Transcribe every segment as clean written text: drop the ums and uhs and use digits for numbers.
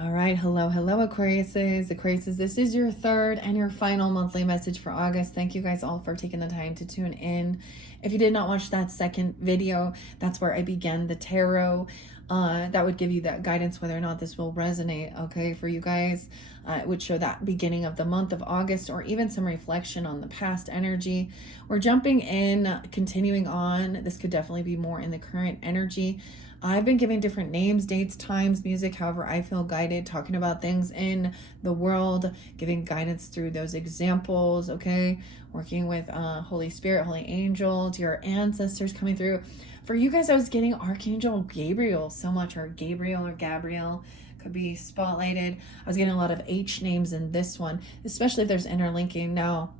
All right, hello, Aquariuses. Aquariuses, this is your third and your final monthly message for August. Thank you guys all for taking the time to tune in. If you did not watch that second video, that's where I began the tarot. That would give you that guidance whether or not this will resonate, okay, for you guys. It would show that beginning of the month of August or even some reflection on the past energy. We're jumping in, continuing on. This could definitely be more in the current energy. I've been giving different names, dates, times, music, however I feel guided, talking about things in the world, giving guidance through those examples, okay? Working with Holy Spirit, Holy Angels, your ancestors coming through. For you guys, I was getting Archangel Gabriel so much, or Gabriel or Gabriel, could be spotlighted. I was getting a lot of H names in this one, especially if there's interlinking. Now,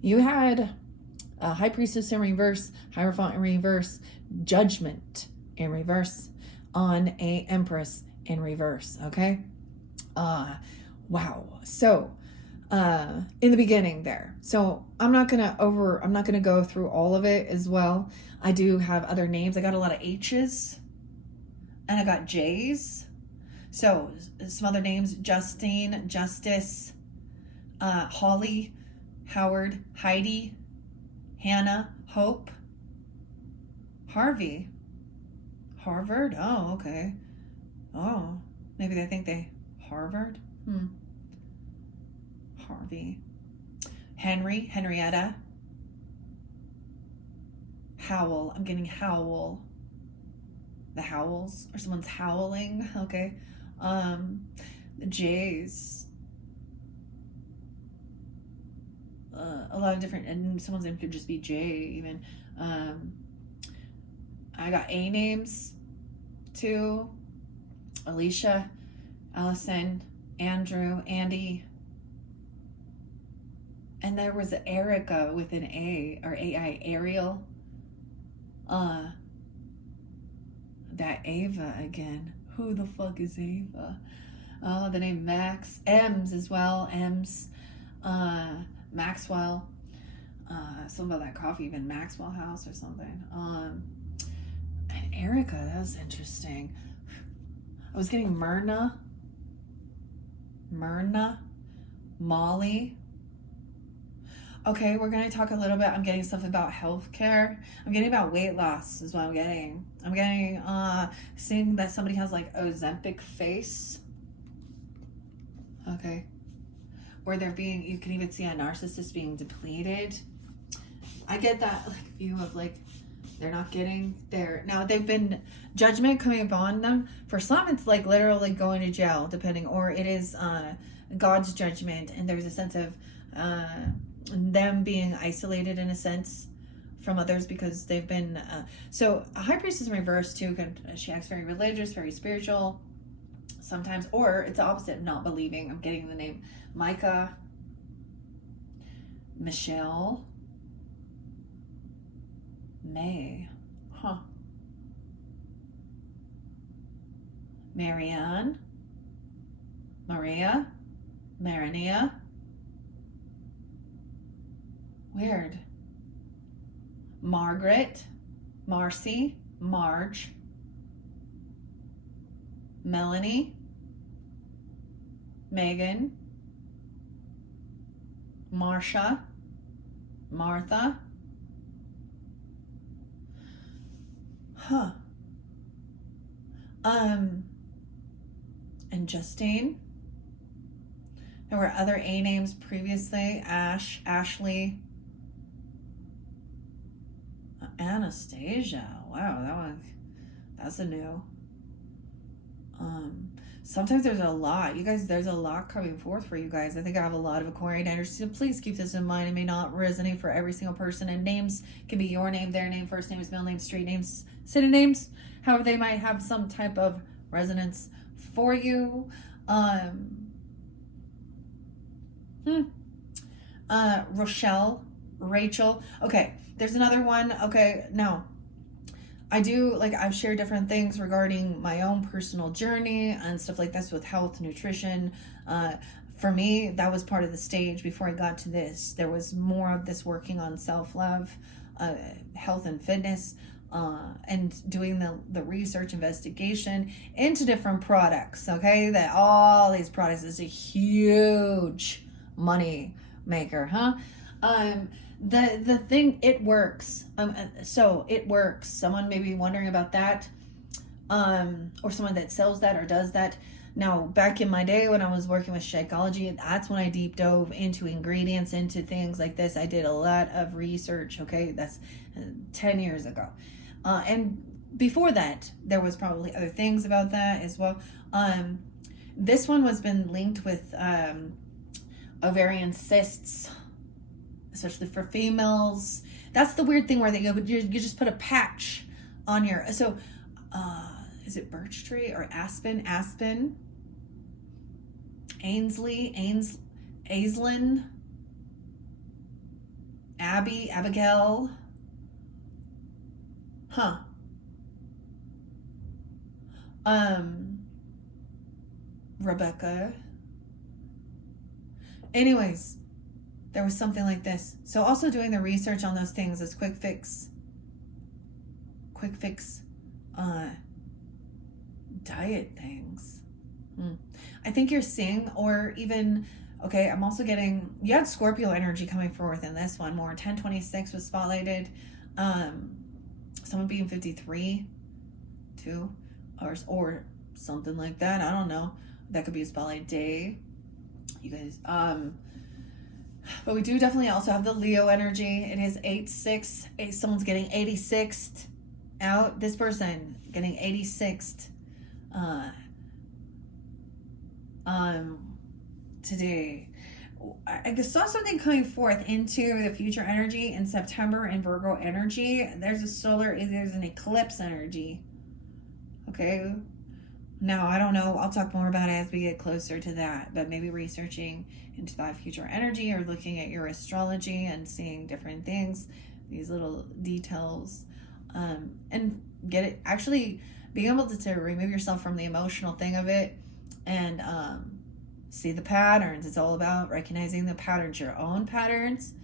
you had High Priestess in reverse, Hierophant in reverse, Judgment in reverse on a Empress in reverse. Okay. Wow. So in the beginning there, so I'm not gonna go through all of it as well. I do have other names. I got a lot of H's and I got J's. So some other names: Justine, Justice, Holly, Howard, Heidi, Hannah, Hope, Harvey, Harvard. Oh, okay. Oh, maybe they think they Harvard. Harvey, Henry, Henrietta, Howl. I'm getting Howl. The Howls, or someone's howling. Okay. The J's. A lot of different, and someone's name could just be J even. I got A names too: Alicia, Allison, Andrew, Andy, and there was Erica with an A, or AI, Ariel. That Ava again. Who the fuck is Ava? Oh, the name Max. M's as well. M's. Maxwell. Something about that coffee, even Maxwell House or something. And Erica, that was interesting. I was getting Myrna, Molly. Okay, we're going to talk a little bit. I'm getting stuff about healthcare. I'm getting about weight loss is what I'm getting. I'm getting, seeing that somebody has like Ozempic face. Okay. Where they're being, you can even see a narcissist being depleted. I get that like view of like, they're not getting there. Now they've been judgment coming upon them. For some, it's like literally going to jail, depending, or it is God's judgment, and there's a sense of them being isolated in a sense from others because they've been. So a high priestess in reverse too. She acts very religious, very spiritual, sometimes, or it's the opposite, not believing. I'm getting the name Micah, Michelle, May, Marianne, Maria, Marinia. Weird. Margaret, Marcy, Marge, Melanie, Megan, Marsha, Martha. And Justine. There were other A names previously: Ash, Ashley, Anastasia. Wow, that's a new. Sometimes there's a lot. You guys, there's a lot coming forth for you guys. I think I have a lot of Aquarian energy, so please keep this in mind. It may not resonate for every single person, and names can be your name, their name, first names, middle names, street names, city names. However, they might have some type of resonance for you. Rochelle, Rachel. Okay, there's another one. Okay, now I do, like, I've shared different things regarding my own personal journey and stuff like this with health, nutrition. For me, that was part of the stage before I got to this. There was more of this working on self-love, health and fitness, and doing the research investigation into different products. Okay, that all these products is a huge money maker, huh? The thing, it works. So it works. Someone may be wondering about that, or someone that sells that or does that. Now, back in my day when I was working with Shakeology, that's when I deep dove into ingredients, into things like this. I did a lot of research, okay? That's 10 years ago. And before that, there was probably other things about that as well. This one was been linked with ovarian cysts, especially for females. That's the weird thing where you just put a patch on your, so is it birch tree or aspen? Aislinn, Abigail, huh? Rebecca. Anyways, there was something like this. So also doing the research on those things is quick fix diet things. I think you're seeing, or even, okay, I'm also getting, you had Scorpio energy coming forth in this one more. 1026 was spotlighted. Someone being 53 too, or something like that. I don't know. That could be a spotlight day, you guys. But we do definitely also have the Leo energy. It is 8-6. Someone's getting 86th out. This person getting 86th today. I saw something coming forth into the future energy in September in Virgo energy. There's an eclipse energy. Okay. Now, I don't know. I'll talk more about it as we get closer to that, but maybe researching into that future energy or looking at your astrology and seeing different things, these little details, and get it, actually being able to remove yourself from the emotional thing of it and see the patterns. It's all about recognizing the patterns, your own patterns,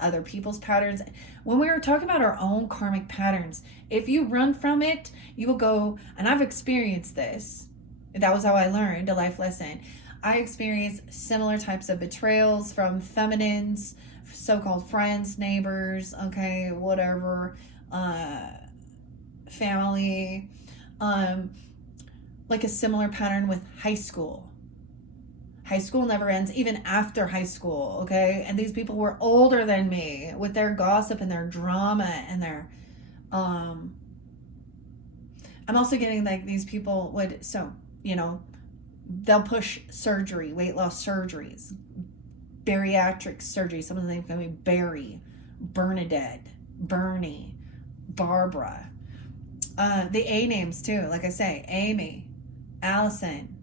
other people's patterns. When we were talking about our own karmic patterns, if you run from it, you will go, and I've experienced this. That was how I learned a life lesson. I experienced similar types of betrayals from feminines, so-called friends, neighbors, okay, whatever, family, like a similar pattern with high school. High school never ends, even after high school, okay? And these people were older than me with their gossip and their drama and their, I'm also getting like these people would, so, you know, they'll push surgery, weight loss surgeries, bariatric surgery. Some of them going to be Barry, Bernadette, Bernie, Barbara. The A names too, like I say, Amy, Allison,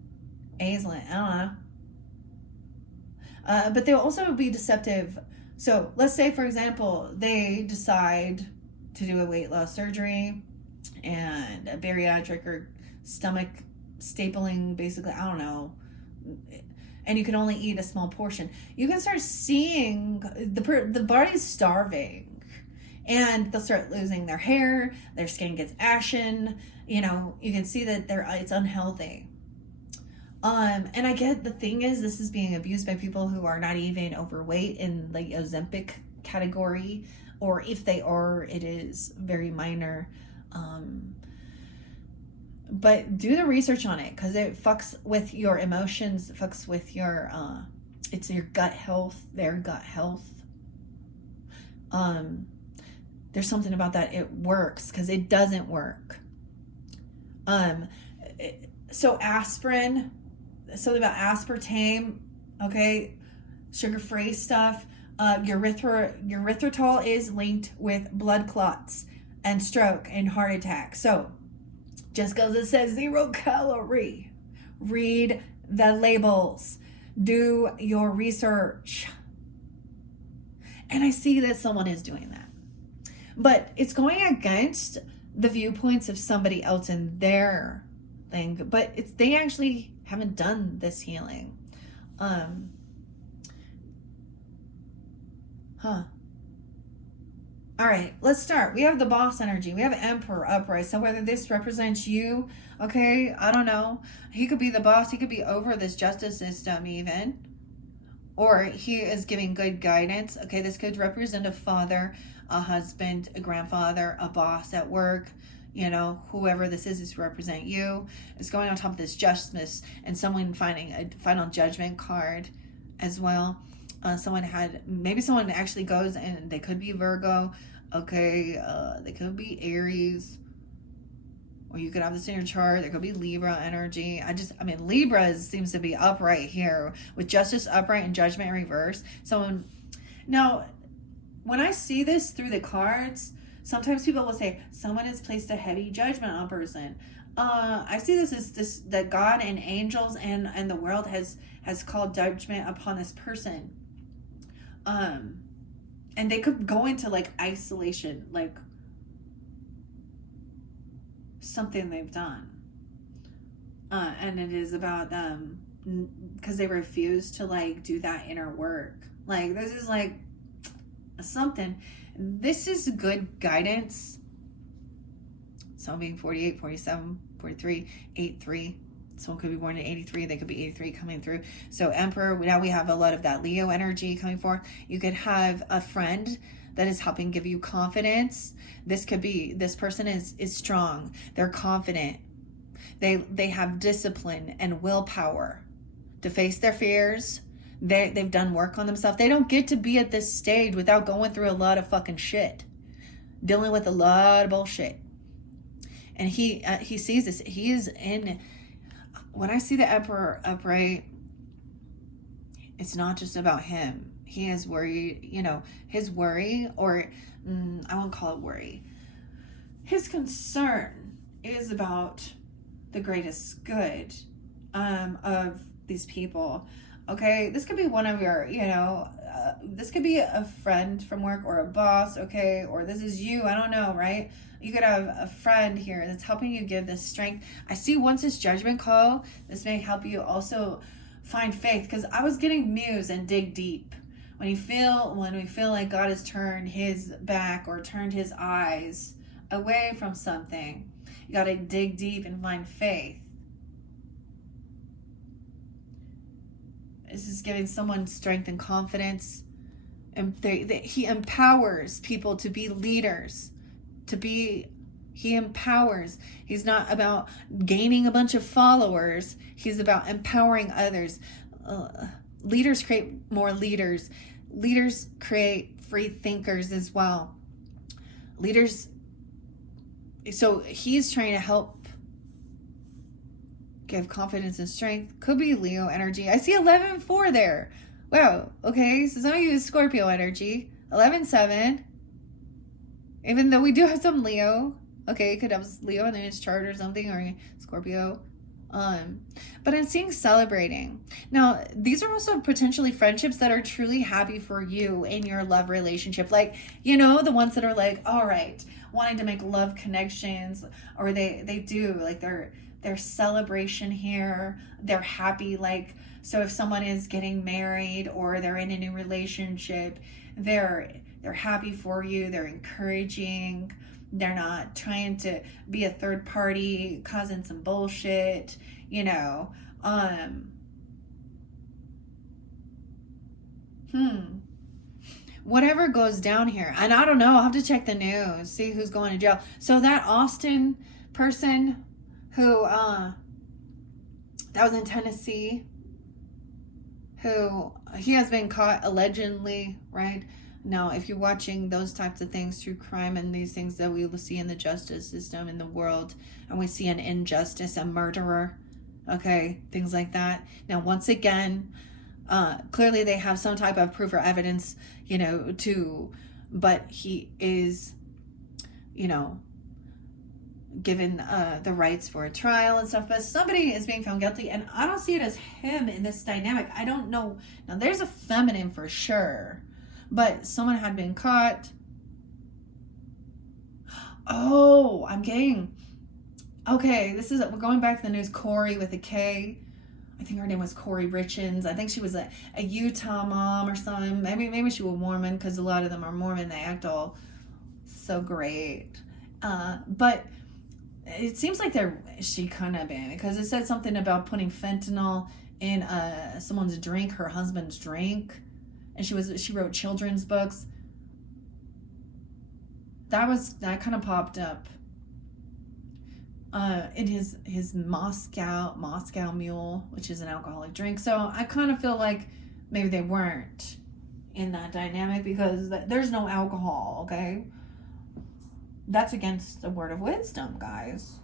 Aislinn, I don't know. But they'll also be deceptive. So let's say, for example, they decide to do a weight loss surgery and a bariatric or stomach stapling, basically, I don't know. And you can only eat a small portion. You can start seeing the body's starving, and they'll start losing their hair. Their skin gets ashen. You know, you can see that it's unhealthy. And I get, the thing is, this is being abused by people who are not even overweight in the Ozempic category, or if they are, it is very minor. But do the research on it, because it fucks with your emotions, it fucks with your, it's your gut health, their gut health. There's something about that. It works, because it doesn't work. So aspirin, something about aspartame, okay, sugar-free stuff. Erythritol is linked with blood clots and stroke and heart attack. So just because it says 0 calorie, read the labels, do your research. And I see that someone is doing that, but it's going against the viewpoints of somebody else in their thing, but they actually haven't done this healing. All right, let's start. We have the boss energy. We have Emperor upright. So whether this represents you, okay, I don't know. He could be the boss. He could be over this justice system even. Or he is giving good guidance. Okay, this could represent a father, a husband, a grandfather, a boss at work. You know, whoever this is represent you. It's going on top of this justice and someone finding a final judgment card as well. Someone actually goes and they could be Virgo, okay, they could be Aries, or you could have this in your chart. There could be Libra energy. Libra seems to be upright here with justice upright and judgment in reverse. Now, when I see this through the cards, sometimes people will say someone has placed a heavy judgment on a person. I see this as that God and angels and the world has called judgment upon this person. And they could go into like isolation, like something they've done. And it is about because they refuse to like do that inner work. Like this is like something. This is good guidance. So being 48, 47, 43, 83. Someone could be born in 83. They could be 83 coming through. So Emperor, now we have a lot of that Leo energy coming forth. You could have a friend that is helping give you confidence. This person is strong. They're confident. They have discipline and willpower to face their fears. They've done work on themselves. They don't get to be at this stage without going through a lot of fucking shit. Dealing with a lot of bullshit. And he sees this. He is in... When I see the Emperor upright, it's not just about him. He is worried, his worry, or I won't call it worry. His concern is about the greatest good of these people. Okay, this could be one of your, this could be a friend from work or a boss, okay, or this is you, I don't know, right? You could have a friend here that's helping you give this strength. I see once this judgment call, this may help you also find faith, because I was getting muse and dig deep. When we feel like God has turned his back or turned his eyes away from something, you got to dig deep and find faith. This is giving someone strength and confidence. And he empowers people to be leaders. He empowers. He's not about gaining a bunch of followers. He's about empowering others. Leaders create more leaders. Leaders create free thinkers as well. So he's trying to help give confidence and strength. Could be Leo energy. I see 11-4 there. Wow. Okay. So some of you is Scorpio energy. 11-7. Even though we do have some Leo. Okay. It could have Leo in his chart or something, or Scorpio. But I'm seeing celebrating. Now, these are also potentially friendships that are truly happy for you in your love relationship. Like, the ones that are like, all right, wanting to make love connections, or they do like their celebration here. They're happy. Like, so if someone is getting married or they're in a new relationship, they're happy for you. They're encouraging. They're not trying to be a third party, causing some bullshit, Whatever goes down here. And I don't know, I'll have to check the news, see who's going to jail. So that Austin person who, that was in Tennessee, who he has been caught allegedly, right? Now, if you're watching those types of things, true crime and these things that we will see in the justice system in the world, and we see an injustice, a murderer, okay, things like that. Now, once again, clearly they have some type of proof or evidence, but he is, given the rights for a trial and stuff, but somebody is being found guilty, and I don't see it as him in this dynamic. I don't know. Now, there's a feminine for sure, but someone had been caught. Oh, I'm getting... Okay, we're going back to the news. Corey with a K. I think her name was Corey Richins. I think she was a Utah mom or something. Maybe she was Mormon, because a lot of them are Mormon. They act all so great. But it seems like she couldn't have been, because it said something about putting fentanyl in someone's drink, her husband's drink, and she wrote children's books. That kind of popped up in his Moscow Mule, which is an alcoholic drink. So I kind of feel like maybe they weren't in that dynamic, because there's no alcohol, okay? That's against the word of wisdom, guys.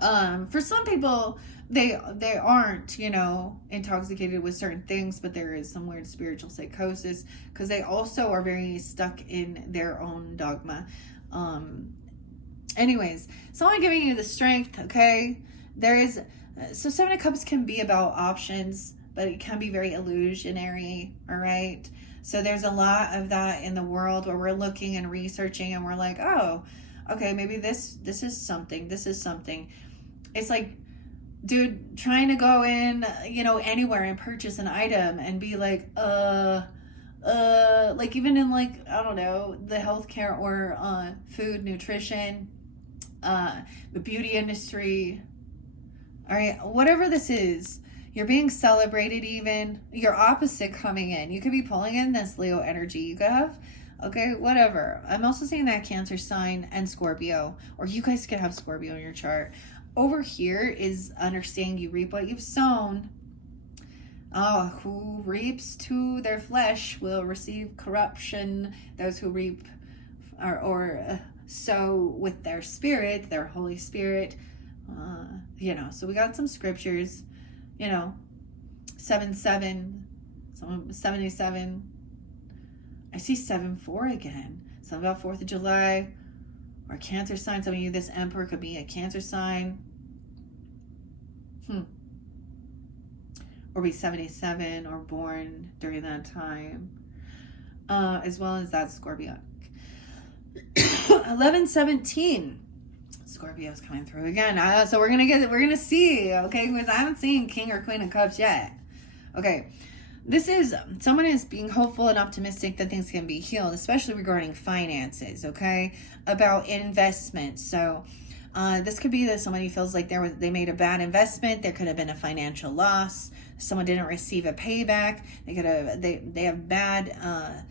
For some people, they aren't, intoxicated with certain things, but there is some weird spiritual psychosis, because they also are very stuck in their own dogma. Anyways, so I'm giving you the strength, okay? So Seven of Cups can be about options, but it can be very illusionary, all right? So there's a lot of that in the world where we're looking and researching, and we're like, oh, okay, maybe this is something. It's like, dude, trying to go in, anywhere and purchase an item and be like, like even in, like, I don't know, the healthcare or food, nutrition, the beauty industry, all right, whatever this is, you're being celebrated. Even your opposite coming in, you could be pulling in this Leo energy. You could have, okay, whatever. I'm also seeing that Cancer sign and Scorpio, or you guys could have Scorpio in your chart. Over here is understanding you reap what you've sown. Who reaps to their flesh will receive corruption. Those who reap or sow with their spirit, their Holy Spirit. So we got some scriptures, 77, 77. I see 7-4 again. Something about 4th of July or Cancer sign. Some of you, this Emperor could be a Cancer sign. Or be 77 or born during that time. As well as that Scorpio. 11-17. Scorpio's coming through again. So we're gonna see, okay? Because I haven't seen King or Queen of Cups yet. Okay. This is, someone is being hopeful and optimistic that things can be healed, especially regarding finances, okay? About investments. So this could be that somebody feels like they made a bad investment. There could have been a financial loss. Someone didn't receive a payback. They have bad,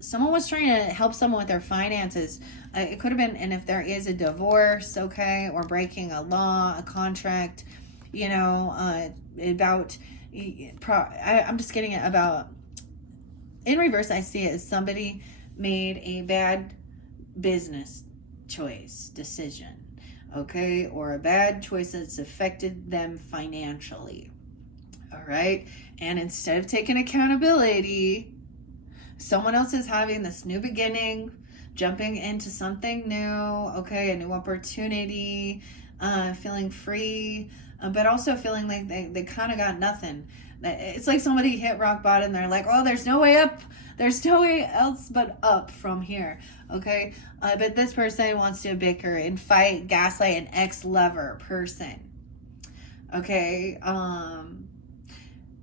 someone was trying to help someone with their finances. It could have been, and if there is a divorce, okay, or breaking a law, a contract, about, I'm just getting it about, in reverse, I see it as somebody made a bad business decision, okay, or a bad choice that's affected them financially, all right, and instead of taking accountability, someone else is having this new beginning, jumping into something new, okay, a new opportunity, feeling free, but also feeling like they kind of got nothing. It's like somebody hit rock bottom. They're like, oh, there's no way up. There's no way else but up from here, okay? But this person wants to bicker and fight, gaslight an ex-lover person, okay?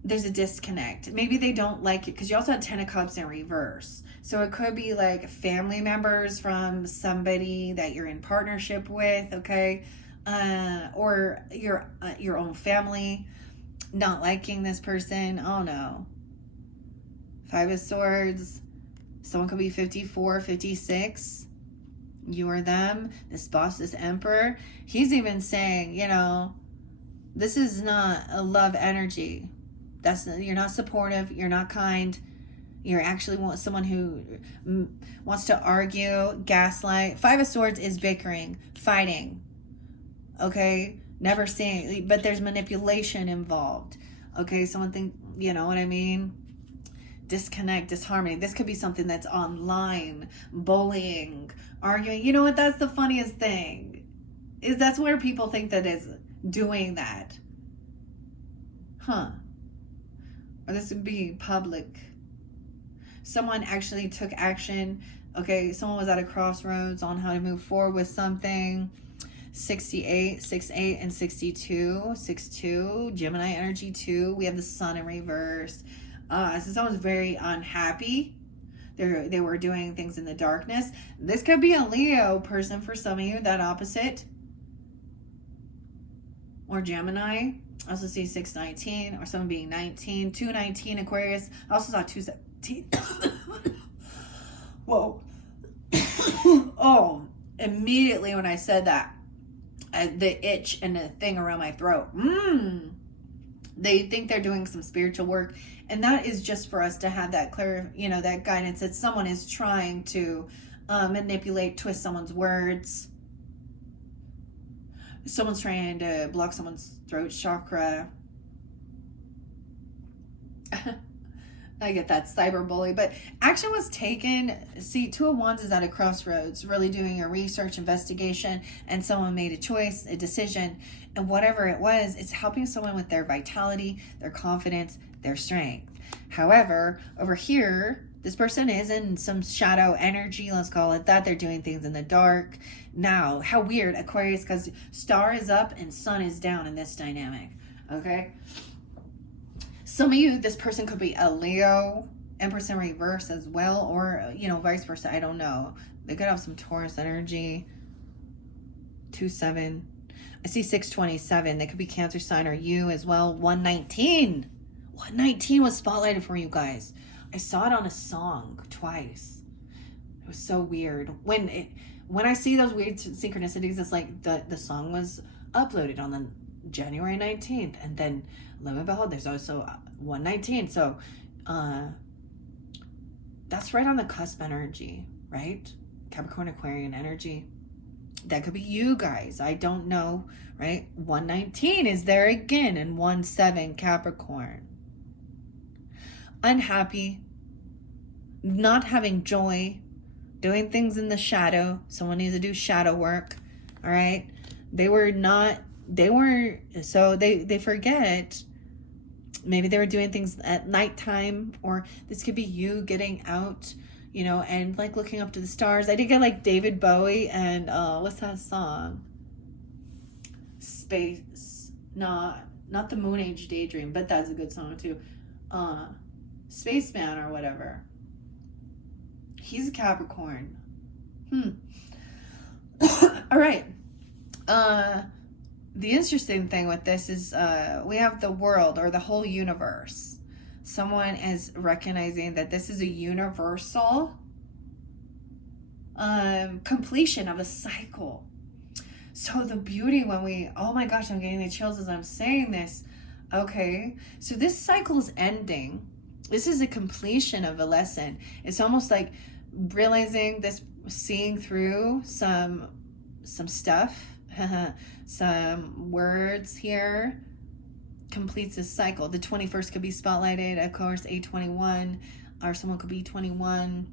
There's a disconnect. Maybe they don't like it, because you also have 10 of Cups in reverse. So it could be like family members from somebody that you're in partnership with, okay? Or your own family not liking this person. Oh no. 5 of Swords. Someone could be 54, 56. You or them. This boss, this Emperor. He's even saying, this is not a love energy. You're not supportive. You're not kind. You're actually someone who wants to argue, gaslight. 5 of Swords is bickering, fighting. Okay? Never seeing, but there's manipulation involved. Okay? Someone think, you know what I mean? Disconnect, disharmony. This could be something that's online, bullying, arguing. You know what? That's the funniest thing. Is that's where people think that is doing that. Or this would be public. Someone actually took action. Okay, someone was at a crossroads on how to move forward with something. 68, 68, and 62. 6-2, Gemini energy 2. We have the Sun in reverse. So someone's very unhappy. They were doing things in the darkness. This could be a Leo person for some of you, that opposite. Or Gemini. I also see 619, or someone being 19. 219 Aquarius. I also saw 217. Whoa. Oh, immediately when I said that, the itch and the thing around my throat. They think they're doing some spiritual work, and that is just for us to have that clear, that guidance that someone is trying to manipulate, twist someone's words. Someone's trying to block someone's throat chakra. I get that, cyberbully, but action was taken. See, Two of Wands is at a crossroads, really doing a research investigation, and someone made a choice, a decision, and whatever it was, it's helping someone with their vitality, their confidence, their strength. However, over here, this person is in some shadow energy, let's call it that. They're doing things in the dark. Now, how weird, Aquarius, because star is up and sun is down in this dynamic, okay? Some of you, this person could be a Leo, Empress in reverse as well, or, vice versa. I don't know. They could have some Taurus energy. 2-7. I see 627. They could be Cancer sign or you as well. 119. 119 was spotlighted for you guys. I saw it on a song twice. It was so weird. When I see those weird synchronicities, it's like the song was uploaded on the January 19th, and then lo and behold, there's also 119. So that's right on the cusp energy, right? Capricorn, Aquarian energy. That could be you guys. I don't know, right? 119 is there again, and 1-7 Capricorn. Unhappy, not having joy, doing things in the shadow. Someone needs to do shadow work. All right. They forget. Maybe they were doing things at nighttime, or this could be you getting out, and like looking up to the stars. I did get like David Bowie and what's that song? Space, not the Moon Age Daydream, but that's a good song too. Spaceman or whatever. He's a Capricorn. All right. The interesting thing with this is we have the world, or the whole universe. Someone is recognizing that this is a universal completion of a cycle. So the beauty when oh my gosh, I'm getting the chills as I'm saying this. Okay, so this cycle is ending. This is a completion of a lesson. It's almost like realizing this, seeing through some stuff, some words here, completes this cycle. The 21st could be spotlighted, of course, 821, or someone could be 21.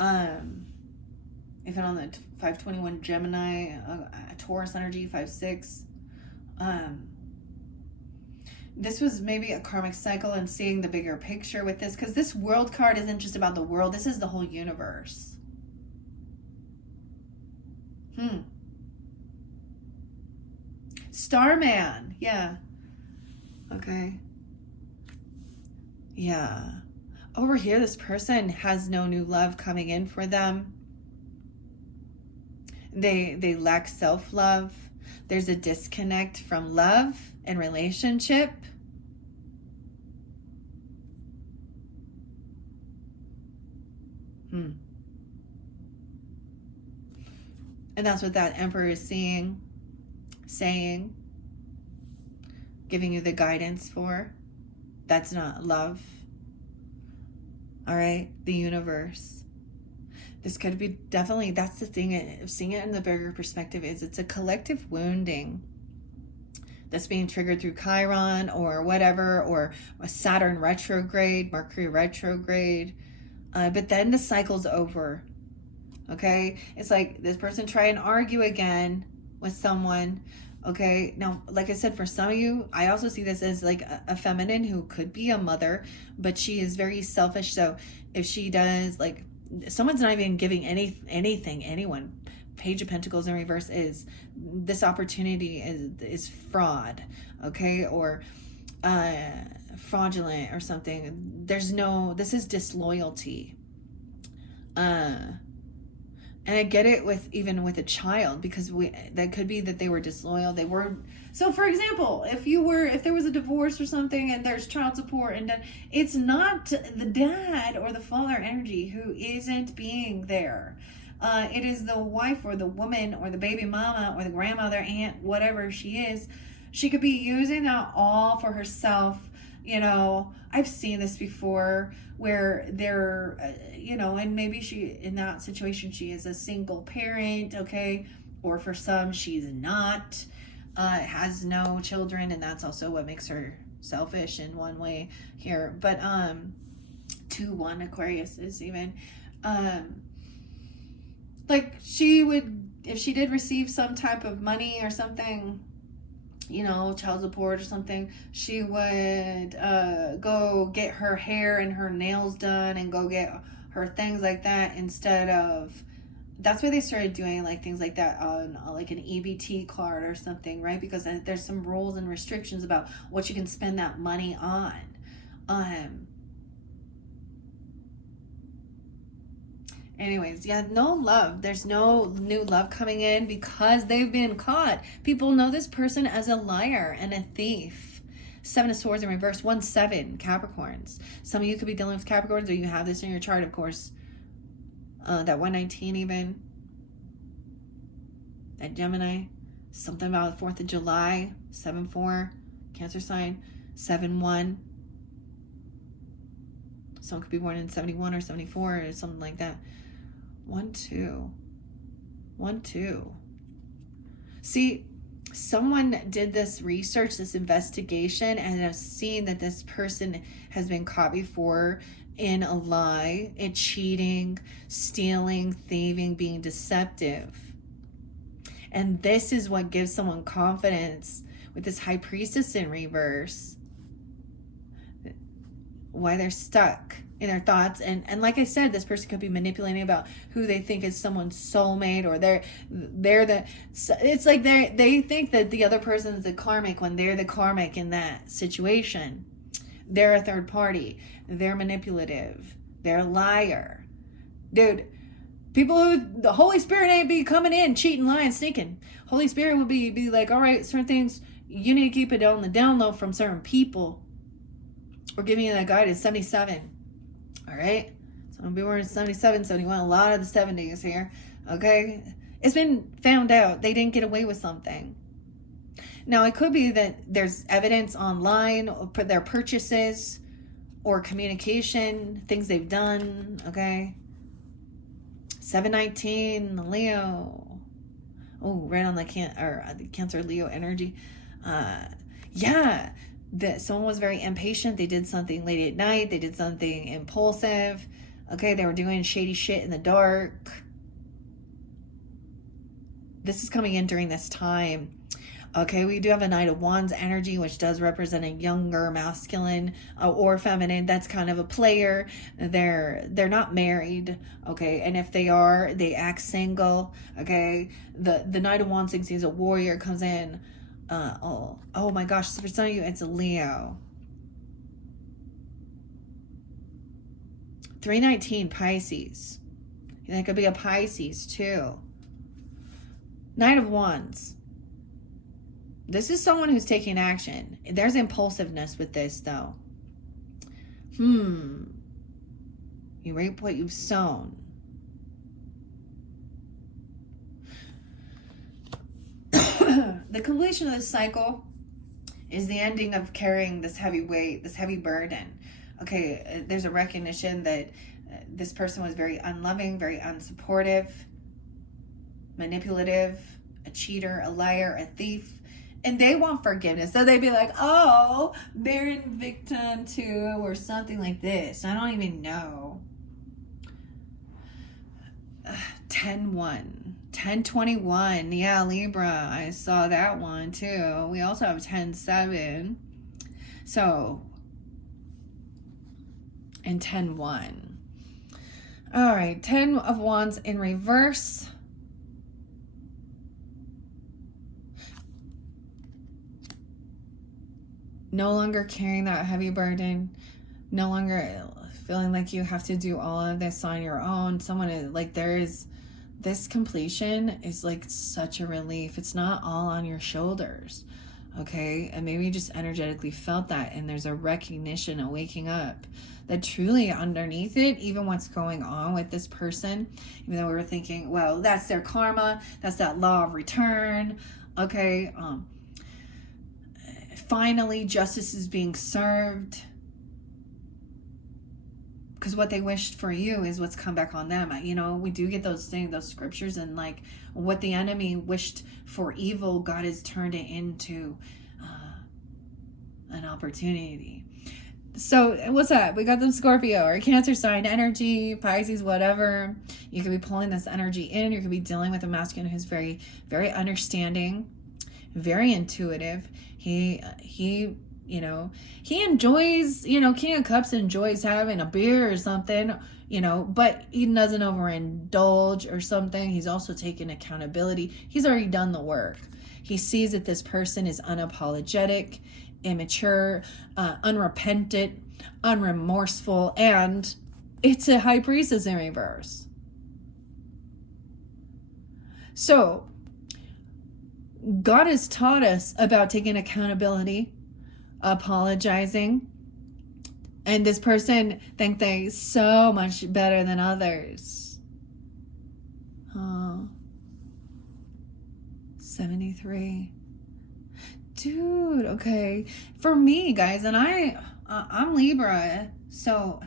Even on the 521 Gemini, Taurus energy, 5-6. This was maybe a karmic cycle, and seeing the bigger picture with this, because this world card isn't just about the world. This is the whole universe. Starman. Yeah. Okay. Yeah. Over here, this person has no new love coming in for them. They lack self-love. There's a disconnect from love and relationship. And that's what that Emperor is saying, giving you the guidance for. That's not love. All right, the universe. This could be definitely, that's the thing, seeing it in the bigger perspective, is it's a collective wounding that's being triggered through Chiron or whatever, or a Saturn retrograde, Mercury retrograde. But then the cycle's over. Okay, it's like this person try and argue again with someone. Okay, now, like I said, for some of you, I also see this as like a feminine who could be a mother, but she is very selfish. So if she does, like, someone's not even giving anyone. Page of Pentacles in reverse is this opportunity is fraud, okay, or fraudulent or something. This is disloyalty. And I get it with even with a child, because that could be that they were disloyal. They were, so for example, if there was a divorce or something and there's child support, and it's not the dad or the father energy who isn't being there. It is the wife or the woman or the baby mama or the grandmother, aunt, whatever she is. She could be using that all for herself. You know, I've seen this before where they're, and maybe she, in that situation, she is a single parent, okay? Or for some, she's not, has no children, and that's also what makes her selfish in one way here. But 2-1 Aquarius is even, like she would, if she did receive some type of money or something, child support or something, she would go get her hair and her nails done and go get her things like that, instead of, that's why they started doing like things like that on like an EBT card or something, right? Because there's some rules and restrictions about what you can spend that money on. Anyways, yeah, no love. There's no new love coming in because they've been caught. People know this person as a liar and a thief. 7 of Swords in reverse. 1-7 Capricorns. Some of you could be dealing with Capricorns, or you have this in your chart, of course. That 119 even. That Gemini. Something about the 4th of July. 7-4. Cancer sign. 7-1. Someone could be born in 71 or 74 or something like that. 1-2. 1-2. See, someone did this research, this investigation, and have seen that this person has been caught before in a lie, in cheating, stealing, thieving, being deceptive. And this is what gives someone confidence with this High Priestess in reverse. Why they're stuck in their thoughts, and like I said, this person could be manipulating about who they think is someone's soulmate, or it's like they think that the other person's the karmic when they're the karmic in that situation. They're a third party. They're manipulative. They're a liar. Dude, people who the Holy Spirit ain't be coming in cheating, lying, sneaking. Holy Spirit will be like, all right, certain things you need to keep it on the down low from certain people. We're giving you that guidance. 77. All right. So I'm going to be wearing 77, 71. A lot of the 70s here. Okay. It's been found out they didn't get away with something. Now, it could be that there's evidence online for their purchases or communication, things they've done. Okay. 719, Leo. Oh, right on the Cancer Leo energy. Yeah. That someone was very impatient. They did something late at night. They did something impulsive. Okay, they were doing shady shit in the dark. This is coming in during this time. Okay, we do have a Knight of Wands energy, which does represent a younger masculine or feminine. That's kind of a player. They're not married. Okay, and if they are, they act single. Okay, the Knight of Wands thinks he's a warrior, comes in. Oh my gosh, for some of you, it's a Leo. 319, Pisces. That could be a Pisces too. Knight of Wands. This is someone who's taking action. There's impulsiveness with this though. You reap what you've sown. The completion of this cycle is the ending of carrying this heavy weight, this heavy burden. Okay, there's a recognition that this person was very unloving, very unsupportive, manipulative, a cheater, a liar, a thief, and they want forgiveness. So they'd be like, oh, they're in victim too, or something like this. I don't even know. 10-1. 1021, yeah, Libra. I saw that one too. We also have 10-7. So, and 10-1. All right, 10 of Wands in reverse. No longer carrying that heavy burden. no longer feeling like you have to do all of this on your own. Someone is like, there is this completion is like such a relief. It's not all on your shoulders. Okay. And maybe you just energetically felt that. And there's a recognition, a waking up that truly underneath it, even what's going on with this person, even though we were thinking, well, that's their karma. That's that law of return. Okay. Finally, justice is being served. Because what they wished for you is what's come back on them. You know, we do get those things, those scriptures, and like what the enemy wished for evil, God has turned it into an opportunity. So what's up? We got the Scorpio or Cancer sign energy, Pisces, whatever. You could be pulling this energy in. You could be dealing with a masculine who's very, very understanding, very intuitive. He you know, he enjoys, you know, King of Cups enjoys having a beer or something, you know, but he doesn't overindulge or something. He's also taking accountability. He's already done the work. He sees that this person is unapologetic, immature, unrepentant, unremorseful, and it's a High Priestess in reverse. So God has taught us about taking accountability, apologizing, and this person think they so much better than others. 73, dude. Okay, for me, guys, and I'm Libra, so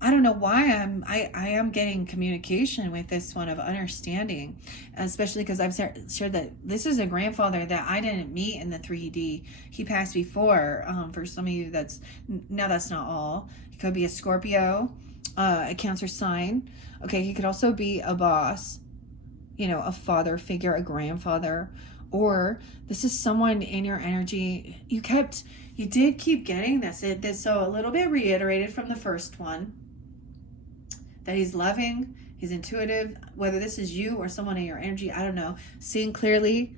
I don't know why I am getting communication with this one of understanding, especially because I've shared that this is a grandfather that I didn't meet in the 3D. He passed before. For some of you, that's not all. He could be a Scorpio, a Cancer sign. Okay, he could also be a boss, you know, a father figure, a grandfather, or this is someone in your energy. You did keep getting this. So a little bit reiterated from the first one. That he's loving, he's intuitive, whether this is you or someone in your energy, I don't know. Seeing clearly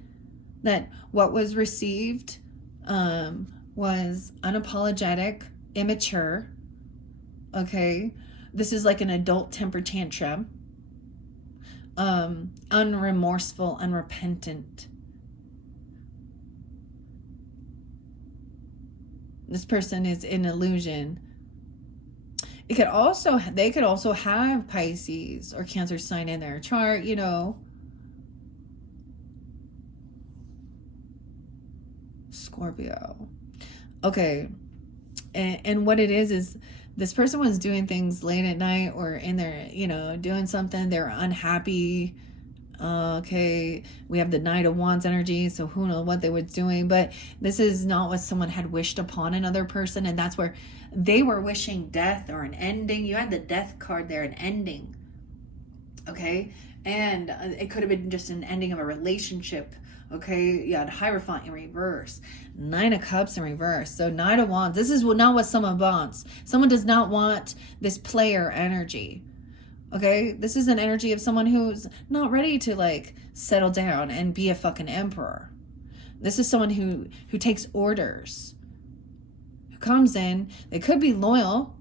that what was received was unapologetic, immature, okay? This is like an adult temper tantrum, unremorseful, unrepentant. This person is in illusion. They could also have Pisces or Cancer sign in their chart, you know. Scorpio. Okay. And what it is this person was doing things late at night or in their, you know, doing something. They're unhappy. Okay. We have the Knight of Wands energy. So who knows what they were doing, but this is not what someone had wished upon another person. And that's where they were wishing death or an ending. You had the Death card there, an ending. Okay. And it could have been just an ending of a relationship. Okay. You had Hierophant in reverse, Nine of Cups in reverse. So Knight of Wands, this is not what someone wants. Someone does not want this player energy. Okay, this is an energy of someone who's not ready to like settle down and be a fucking emperor. This is someone who takes orders, who comes in. They could be loyal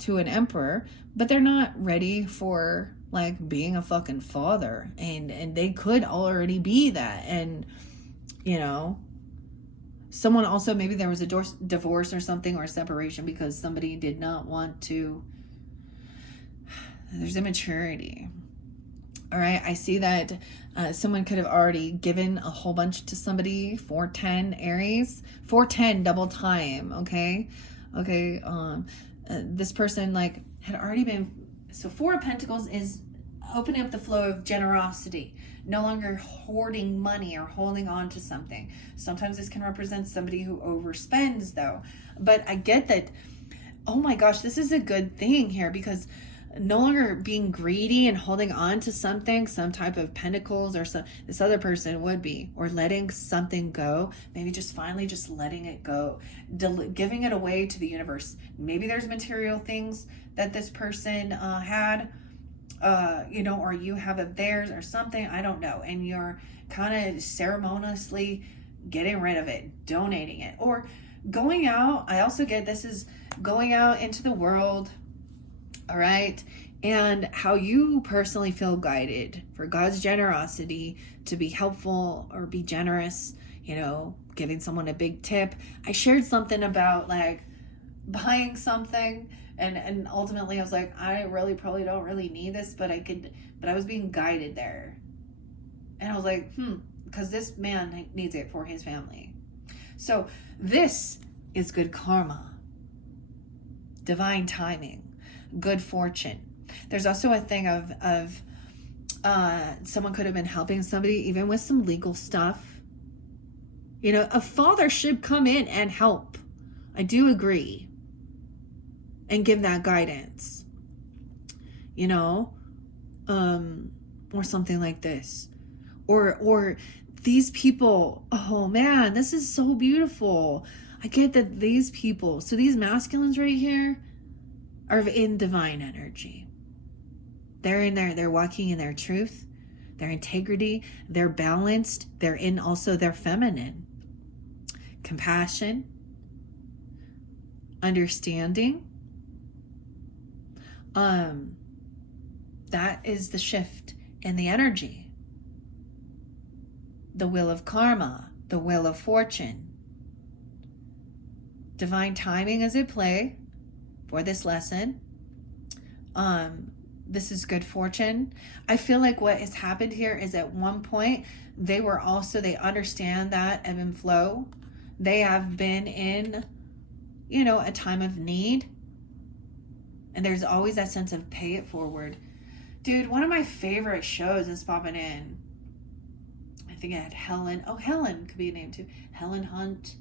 to an emperor, but they're not ready for like being a fucking father, and they could already be that. And you know, someone also, maybe there was a divorce or something, or a separation because somebody did not want to. There's immaturity. All right. I see that someone could have already given a whole bunch to somebody. 410 Aries, 410 double time. Okay. Okay. This person like had already been. So 4 of Pentacles is opening up the flow of generosity, no longer hoarding money or holding on to something. Sometimes this can represent somebody who overspends though. But I get that. Oh my gosh, this is a good thing here, because no longer being greedy and holding on to something, some type of pentacles, or this other person would be, or letting something go, maybe just finally just letting it go, giving it away to the universe. Maybe there's material things that this person had, you know, or you have of theirs or something, I don't know, and you're kind of ceremoniously getting rid of it, donating it, or Going out, I also get this is going out into the world, all right? And how you personally feel guided for God's generosity to be helpful or be generous, you know, giving someone a big tip. I shared something about like buying something and ultimately I was like, I really probably don't really need this, but I was being guided there. And I was like, because this man needs it for his family. So this is good karma, divine timing, good fortune. There's also a thing of someone could have been helping somebody even with some legal stuff. You know, a father should come in and help. I do agree. And give that guidance. You know, or something like this. Or these people, oh man, this is so beautiful. I get that these people, so these masculines right here are in divine energy. They're in there, they're walking in their truth, their integrity, they're balanced, they're in also their feminine. Compassion, understanding. That is the shift in the energy. The wheel of karma, the wheel of fortune. Divine timing is at play for this lesson. This is good fortune. I feel like what has happened here is at one point, they understand that ebb and flow. They have been in, you know, a time of need. And there's always that sense of pay it forward. Dude, one of my favorite shows is popping in. I think I had Helen. Oh, Helen could be a name too. Helen Hunt.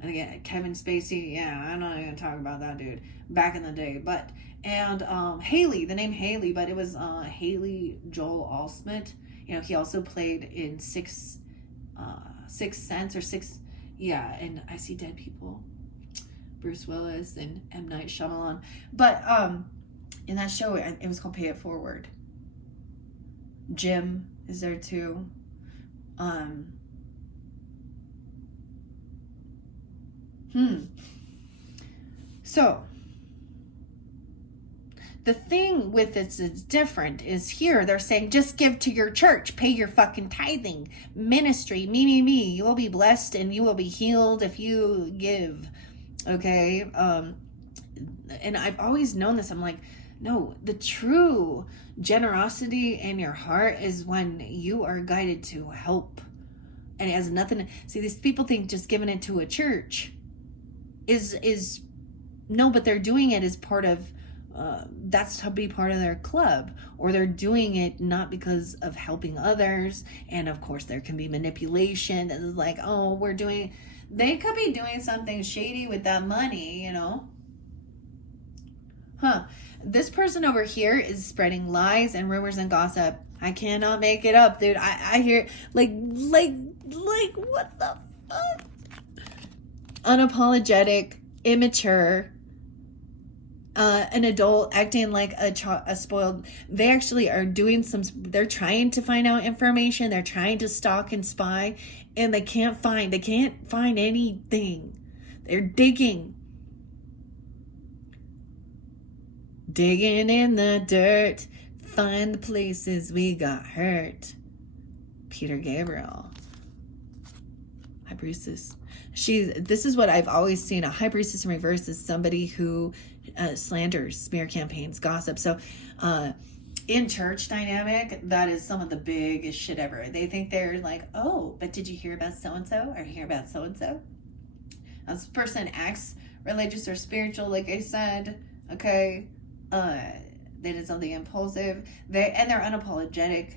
And again, Kevin Spacey. Yeah, I'm not even gonna talk about that dude back in the day. But, and Haley, the name Haley, but it was Haley Joel Osment. You know, he also played in Sixth Sense or Six. Yeah, and I See Dead People. Bruce Willis and M. Night Shyamalan. But in that show, it was called Pay It Forward. Jim is there too. So the thing with this is different is here they're saying just give to your church, pay your fucking tithing, ministry, me, you will be blessed and you will be healed if you give. Okay, and I've always known this. I'm like, no, the true generosity in your heart is when you are guided to help. And it has nothing, see, these people think just giving it to a church is no, but they're doing it as part of, that's to be part of their club, or they're doing it not because of helping others. And of course there can be manipulation that is like, oh, they could be doing something shady with that money, you know. This person over here is spreading lies and rumors and gossip. I cannot make it up, dude. I hear like what the fuck? Unapologetic, immature, an adult acting like a spoiled. They actually are doing they're trying to find out information. They're trying to stalk and spy, and they can't find anything. They're digging in the dirt, find the places we got hurt. Peter Gabriel. High Priestess. This is what I've always seen. A High Priestess in reverse is somebody who slanders, smear campaigns, gossip. So in church dynamic, that is some of the biggest shit ever. They think they're like, oh, but did you hear about so-and-so or hear about so-and-so? This person acts religious or spiritual, like I said, okay? They did something impulsive. They're unapologetic,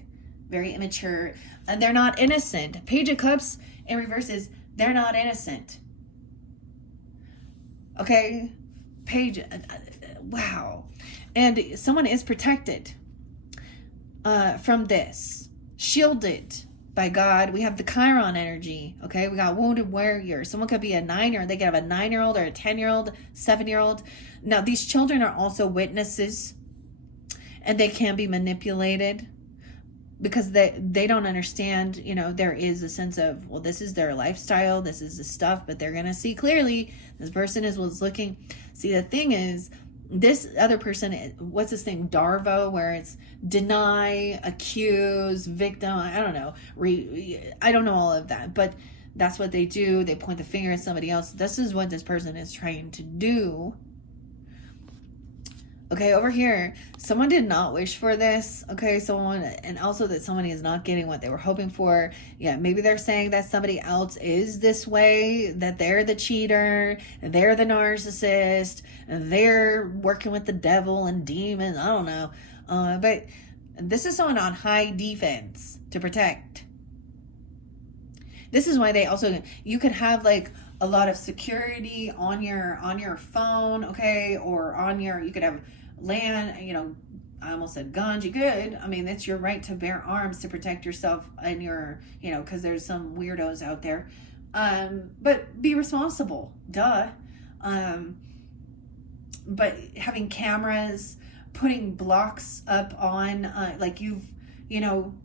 very immature, and they're not innocent. Page of Cups in reverse is they're not innocent. Okay? Page, wow. And someone is protected from this, shielded by God. We have the Chiron energy. Okay, we got wounded warrior. Someone could be a 9-year-old. They could have a 9-year-old or a 10-year-old, 7-year-old. Now these children are also witnesses, and they can be manipulated. because they don't understand, you know, there is a sense of, well, this is their lifestyle, this is the stuff, but they're gonna see clearly this person was looking. See, the thing is, this other person, what's this thing, Darvo, where it's deny, accuse, victim, I don't know, I don't know all of that, but that's what they do. They point the finger at somebody else. This is what this person is trying to do. Okay, over here, someone did not wish for this. Okay, someone, and also that somebody is not getting what they were hoping for. Yeah, maybe they're saying that somebody else is this way, that they're the cheater, they're the narcissist, and they're working with the devil and demons. I don't know. But this is someone on high defense to protect. This is why they also, you could have like a lot of security on your phone, okay, or on your, you could have land, you know, I almost said guns. You could, I mean, it's your right to bear arms to protect yourself and your, you know, because there's some weirdos out there. But be responsible, duh. But having cameras, putting blocks up on, like you know,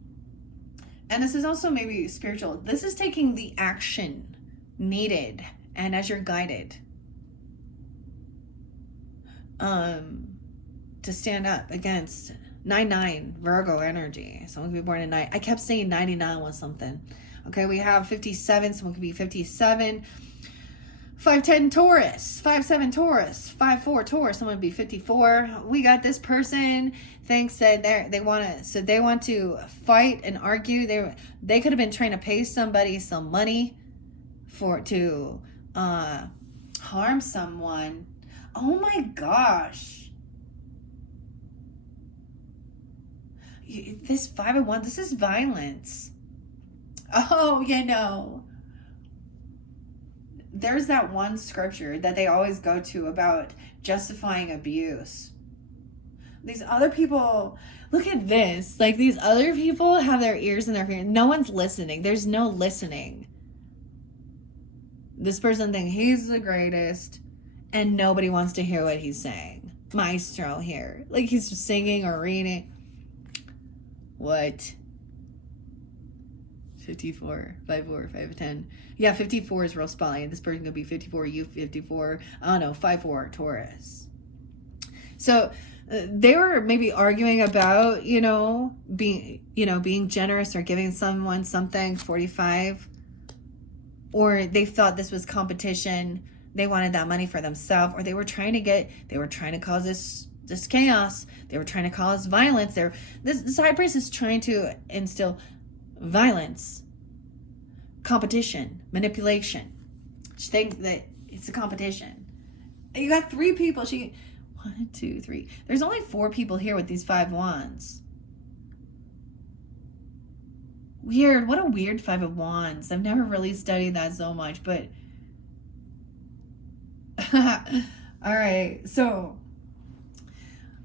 and this is also maybe spiritual. This is taking the action needed and as you're guided to stand up against 99 Virgo energy. Someone could be born at night. I kept saying 99 was something. Okay, we have 57. Someone could be 57. 5'10 Taurus, 5'7 Taurus, 5'4 Taurus. Someone would be 54. We got this person thinks that they want to fight and argue. They could have been trying to pay somebody some money to harm someone. Oh my gosh. This 5 of 1, this is violence. Oh, you know. There's that one scripture that they always go to about justifying abuse. These other people, look at this. Like, these other people have their ears in their ears. No one's listening. There's no listening. This person thinks he's the greatest, and nobody wants to hear what he's saying. Maestro here. Like, he's just singing or reading. What? 54, 5'4", 5'10". Yeah, 54 is real spotlight. This person could be 54, you 54. I don't know, 5'4", Taurus. So they were maybe arguing about, being generous or giving someone something, 45. Or they thought this was competition. They wanted that money for themselves, or they were trying to cause this chaos. They were trying to cause violence. This high priest is trying to instill violence, competition, manipulation. She thinks that it's a competition. You got 3 people. 1, 2, 3. There's only 4 people here with these 5 wands. Weird. What a weird 5 of wands. I've never really studied that so much, but all right. So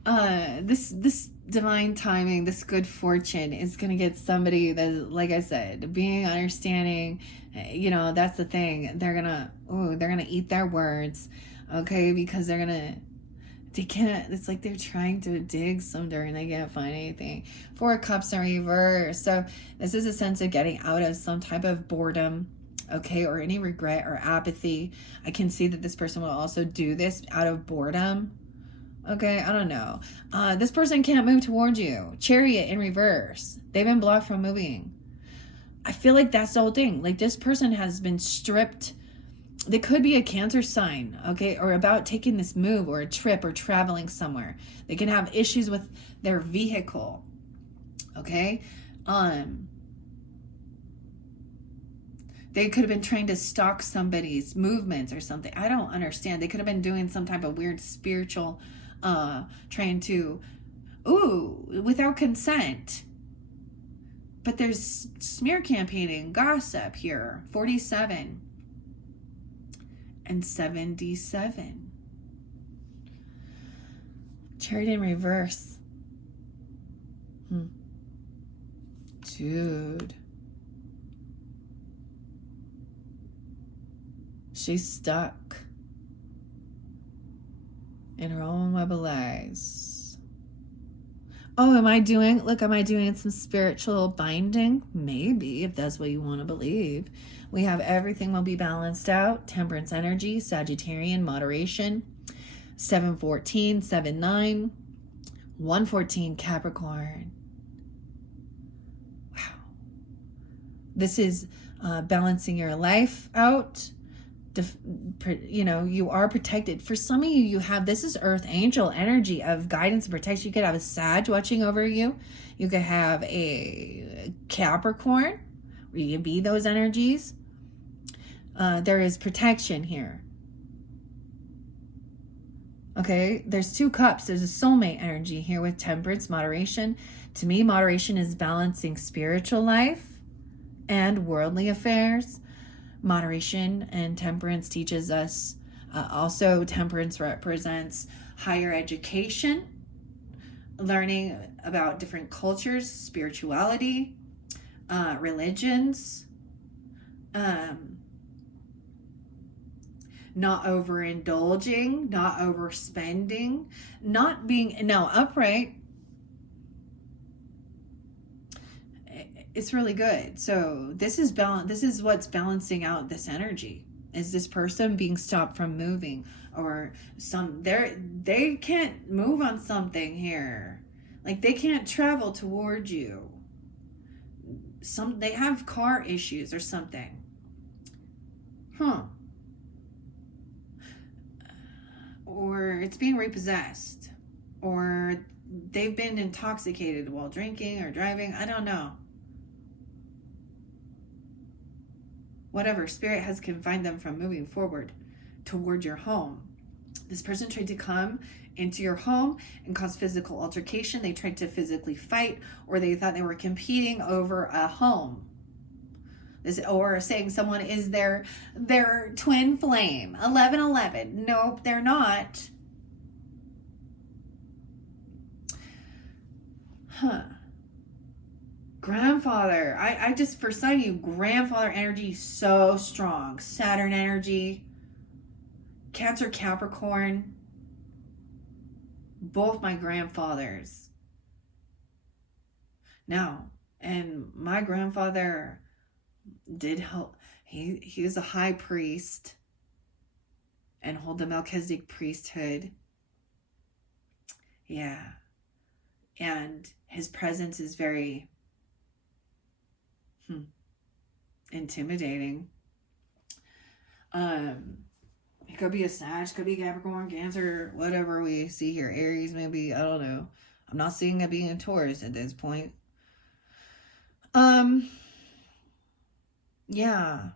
this divine timing, this good fortune is going to get somebody that, like I said, being understanding, that's the thing. They're going to eat their words, okay? Because they can't, it's like they're trying to dig some dirt and they can't find anything. 4 of Cups in reverse. So this is a sense of getting out of some type of boredom, okay, or any regret or apathy. I can see that this person will also do this out of boredom. Okay, I don't know. This person can't move towards you. Chariot in reverse. They've been blocked from moving. I feel like that's the whole thing. Like, this person has been stripped. They could be a Cancer sign, okay, or about taking this move or a trip or traveling somewhere. They can have issues with their vehicle, okay? They could have been trying to stalk somebody's movements or something. I don't understand. They could have been doing some type of weird spiritual trying to, without consent. But there's smear campaigning, gossip here. 47 and 77. Chariot in reverse. Dude. She's stuck in her own web of lies. Oh, am I doing some spiritual binding? Maybe, if that's what you want to believe. We have everything will be balanced out. Temperance energy, Sagittarian, moderation. 714, 79, 114, Capricorn. Wow. This is balancing your life out. You know, you are protected. For some of you, you have, this is earth angel energy of guidance and protection. You could have a Sag watching over you. You could have a Capricorn, where you can be those energies. There is protection here. Okay, there's 2 cups. There's a soulmate energy here with temperance, moderation. To me, moderation is balancing spiritual life and worldly affairs. Moderation and temperance teaches us. Also, temperance represents higher education, learning about different cultures, spirituality, religions, not overindulging, not overspending, not being, now upright. It's really good. So this is balance. This is what's balancing out this energy. Is this person being stopped from moving, or they can't move on something here, like they can't travel toward you. They have car issues or something. Or it's being repossessed, or they've been intoxicated while drinking or driving. I don't know. Whatever, spirit has confined them from moving forward toward your home. This person tried to come into your home and cause physical altercation. They tried to physically fight, or they thought they were competing over a home. Or saying someone is their twin flame, 1111. Nope, they're not. Grandfather. I just, for some of you, grandfather energy so strong. Saturn energy. Cancer, Capricorn. Both my grandfathers. Now, and my grandfather did help. He was a high priest and hold the Melchizedek priesthood. Yeah. And his presence is very intimidating. It could be a Sag, could be Capricorn, Cancer, whatever we see here. Aries, maybe, I don't know. I'm not seeing it being a Taurus at this point. Yeah.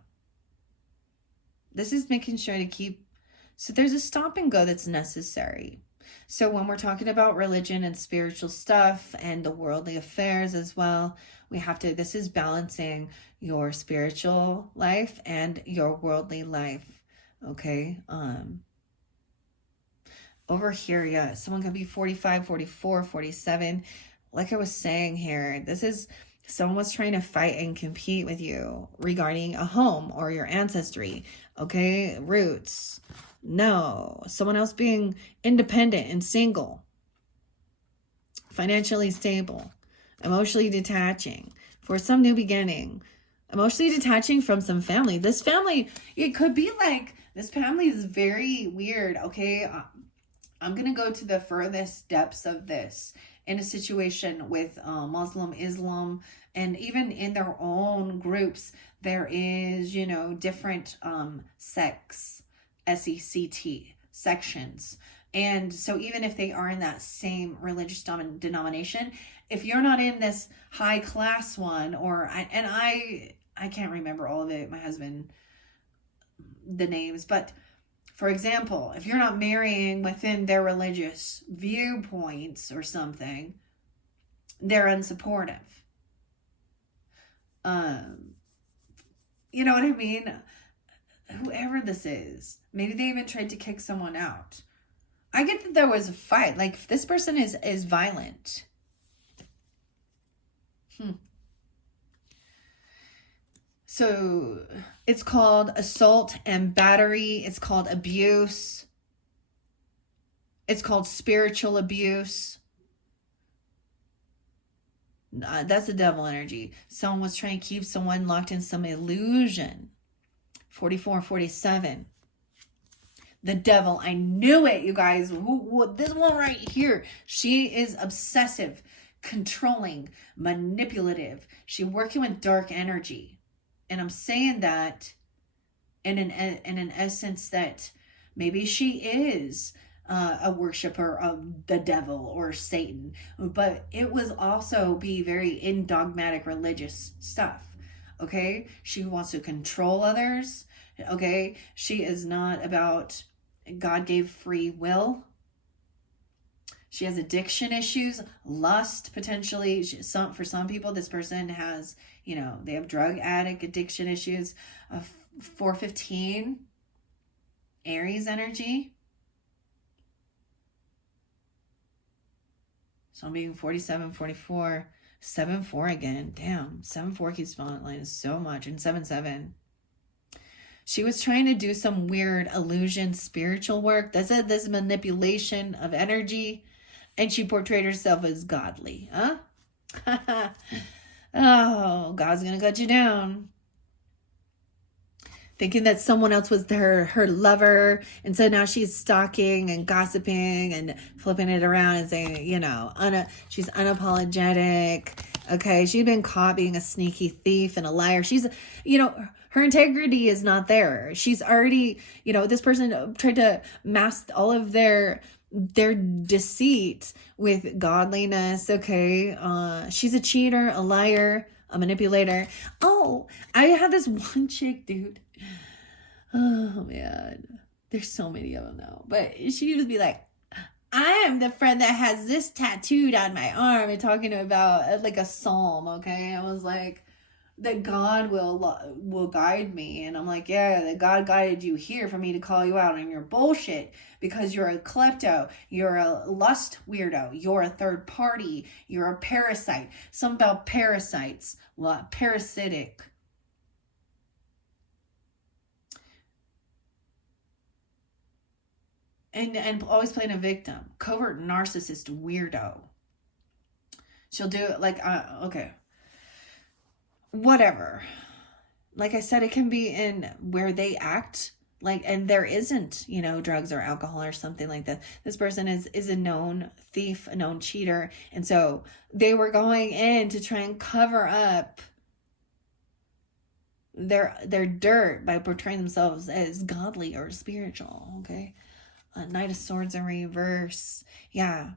This is making sure to keep, so there's a stop and go that's necessary. So when we're talking about religion and spiritual stuff and the worldly affairs as well, we have to, this is balancing your spiritual life and your worldly life. Okay. Over here, yeah, someone could be 45, 44, 47. Like I was saying here, this is, someone was trying to fight and compete with you regarding a home or your ancestry. Okay. Roots. No. Someone else being independent and single. Financially stable. Emotionally detaching. For some new beginning. Emotionally detaching from some family. This family, it could be like, this family is very weird. Okay. I'm going to go to the furthest depths of this. In a situation with Muslim, Islam, and even in their own groups, there is, you know, different sects, S-E-C-T, sections. And so even if they are in that same religious denomination, if you're not in this high class one, or, I can't remember all of it, my husband, the names, but for example, if you're not marrying within their religious viewpoints or something, they're unsupportive. You know what I mean? Whoever this is, maybe they even tried to kick someone out. I get that there was a fight. Like, if this person is violent. So it's called assault and battery. It's called abuse. It's called spiritual abuse. That's the devil energy. Someone was trying to keep someone locked in some illusion. 44, 47. The devil. I knew it, you guys. This one right here. She is obsessive, controlling, manipulative. She's working with dark energy. And I'm saying that in an essence that maybe she is a worshiper of the devil or Satan, but it was also be very in dogmatic religious stuff. Okay, she wants to control others. Okay, she is not about God gave free will. She has addiction issues, lust potentially. For some people, this person has, they have drug addict addiction issues. 415, Aries energy. So I'm being 47, 44, 7-4 again. Damn, 7-4 keeps spotlighting so much. And 7-7. She was trying to do some weird illusion, spiritual work. That's this manipulation of energy. And she portrayed herself as godly. Huh? Oh, God's going to cut you down. Thinking that someone else was her lover. And so now she's stalking and gossiping and flipping it around and saying, she's unapologetic. Okay, she's been caught being a sneaky thief and a liar. She's, her integrity is not there. She's already, this person tried to mask all of their deceit with godliness. Okay, she's a cheater, a liar, a manipulator. Oh, I had this one chick, dude. Oh man, there's so many of them now. But she would be like, I am the friend that has this tattooed on my arm, and talking about like a psalm. Okay, I was like, that God will guide me, and I'm like, yeah, that God guided you here for me to call you out on your bullshit, because you're a klepto, you're a lust weirdo, you're a third party, you're a parasite. Something about parasites, parasitic. And always playing a victim, covert narcissist weirdo. She'll do it like, okay, whatever. Like I said, it can be in where they act like, and there isn't, drugs or alcohol or something like that. This person is a known thief, a known cheater. And so they were going in to try and cover up their dirt by portraying themselves as godly or spiritual. Okay. Knight of Swords in reverse. Yeah.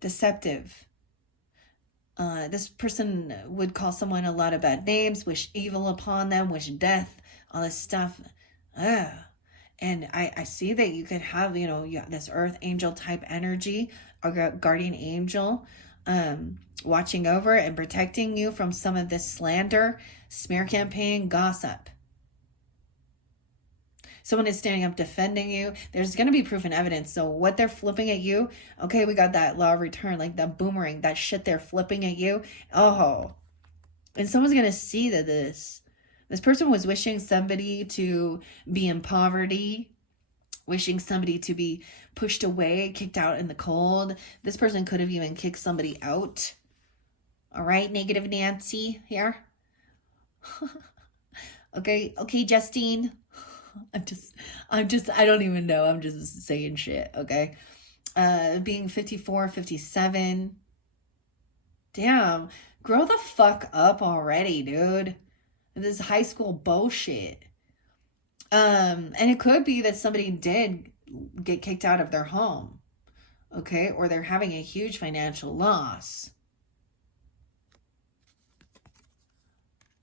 Deceptive. This person would call someone a lot of bad names, wish evil upon them, wish death, all this stuff. And I see that you could have, this earth angel type energy, or guardian angel, watching over and protecting you from some of this slander, smear campaign, gossip. Someone is standing up defending you. There's going to be proof and evidence. So what they're flipping at you, okay, we got that law of return, like that boomerang, that shit they're flipping at you. Oh, and someone's going to see that this person was wishing somebody to be in poverty, wishing somebody to be pushed away, kicked out in the cold. This person could have even kicked somebody out. All right, negative Nancy here. Okay, Justine. I don't even know. I'm just saying shit, okay? Being 54, 57. Damn, grow the fuck up already, dude. This high school bullshit. And it could be that somebody did get kicked out of their home, okay? Or they're having a huge financial loss.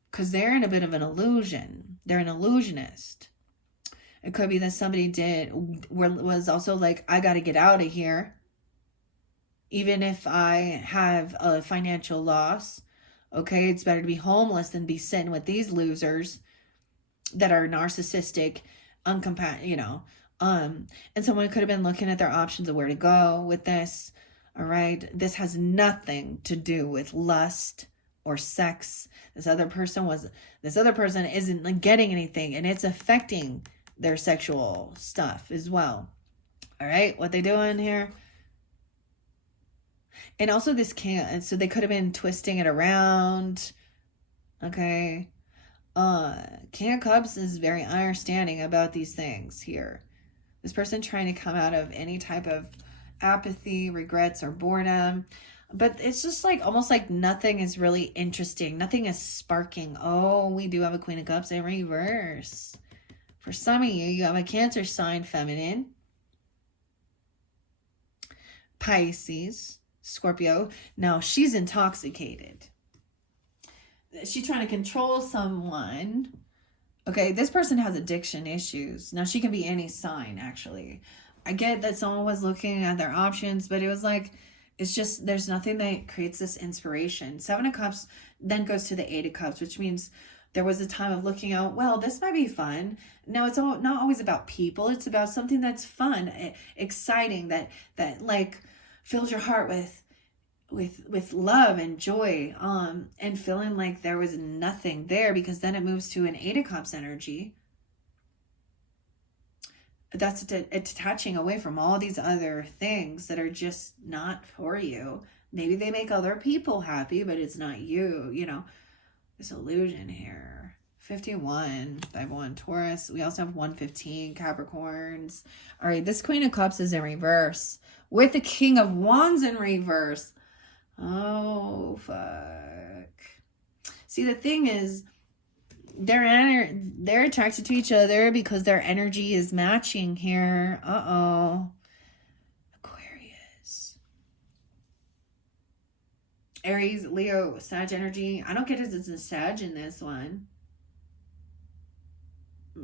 Because they're in a bit of an illusion. They're an illusionist. It could be that somebody was also like, I got to get out of here. Even if I have a financial loss. Okay, it's better to be homeless than be sitting with these losers that are narcissistic, and someone could have been looking at their options of where to go with this. All right, this has nothing to do with lust or sex. This other person isn't like getting anything, and it's affecting their sexual stuff as well. All right, what they doing here? And also this can't, so they could have been twisting it around. Okay. King of Cups is very understanding about these things here. This person trying to come out of any type of apathy, regrets, or boredom. But it's just like almost like nothing is really interesting. Nothing is sparking. Oh, we do have a Queen of Cups in reverse. For some of you, you have a Cancer sign, feminine. Pisces, Scorpio. Now, she's intoxicated. She's trying to control someone. Okay, this person has addiction issues. Now, she can be any sign, actually. I get that someone was looking at their options, but it was like, it's just, there's nothing that creates this inspiration. Seven of Cups then goes to the Eight of Cups, which means there was a time of looking out, well, this might be fun. No, it's not always about people. It's about something that's fun, exciting, that like fills your heart with love and joy, and feeling like there was nothing there, because then it moves to an Eight of Cups energy. That's detaching away from all these other things that are just not for you. Maybe they make other people happy, but it's not you, you know. This illusion here. 51, 51 Taurus. We also have 115 Capricorns. All right, this Queen of Cups is in reverse with the King of Wands in reverse. Oh, fuck. See, the thing is, they're attracted to each other because their energy is matching here. Uh-oh. Aquarius. Aries, Leo, Sag energy. I don't get it as a Sag in this one.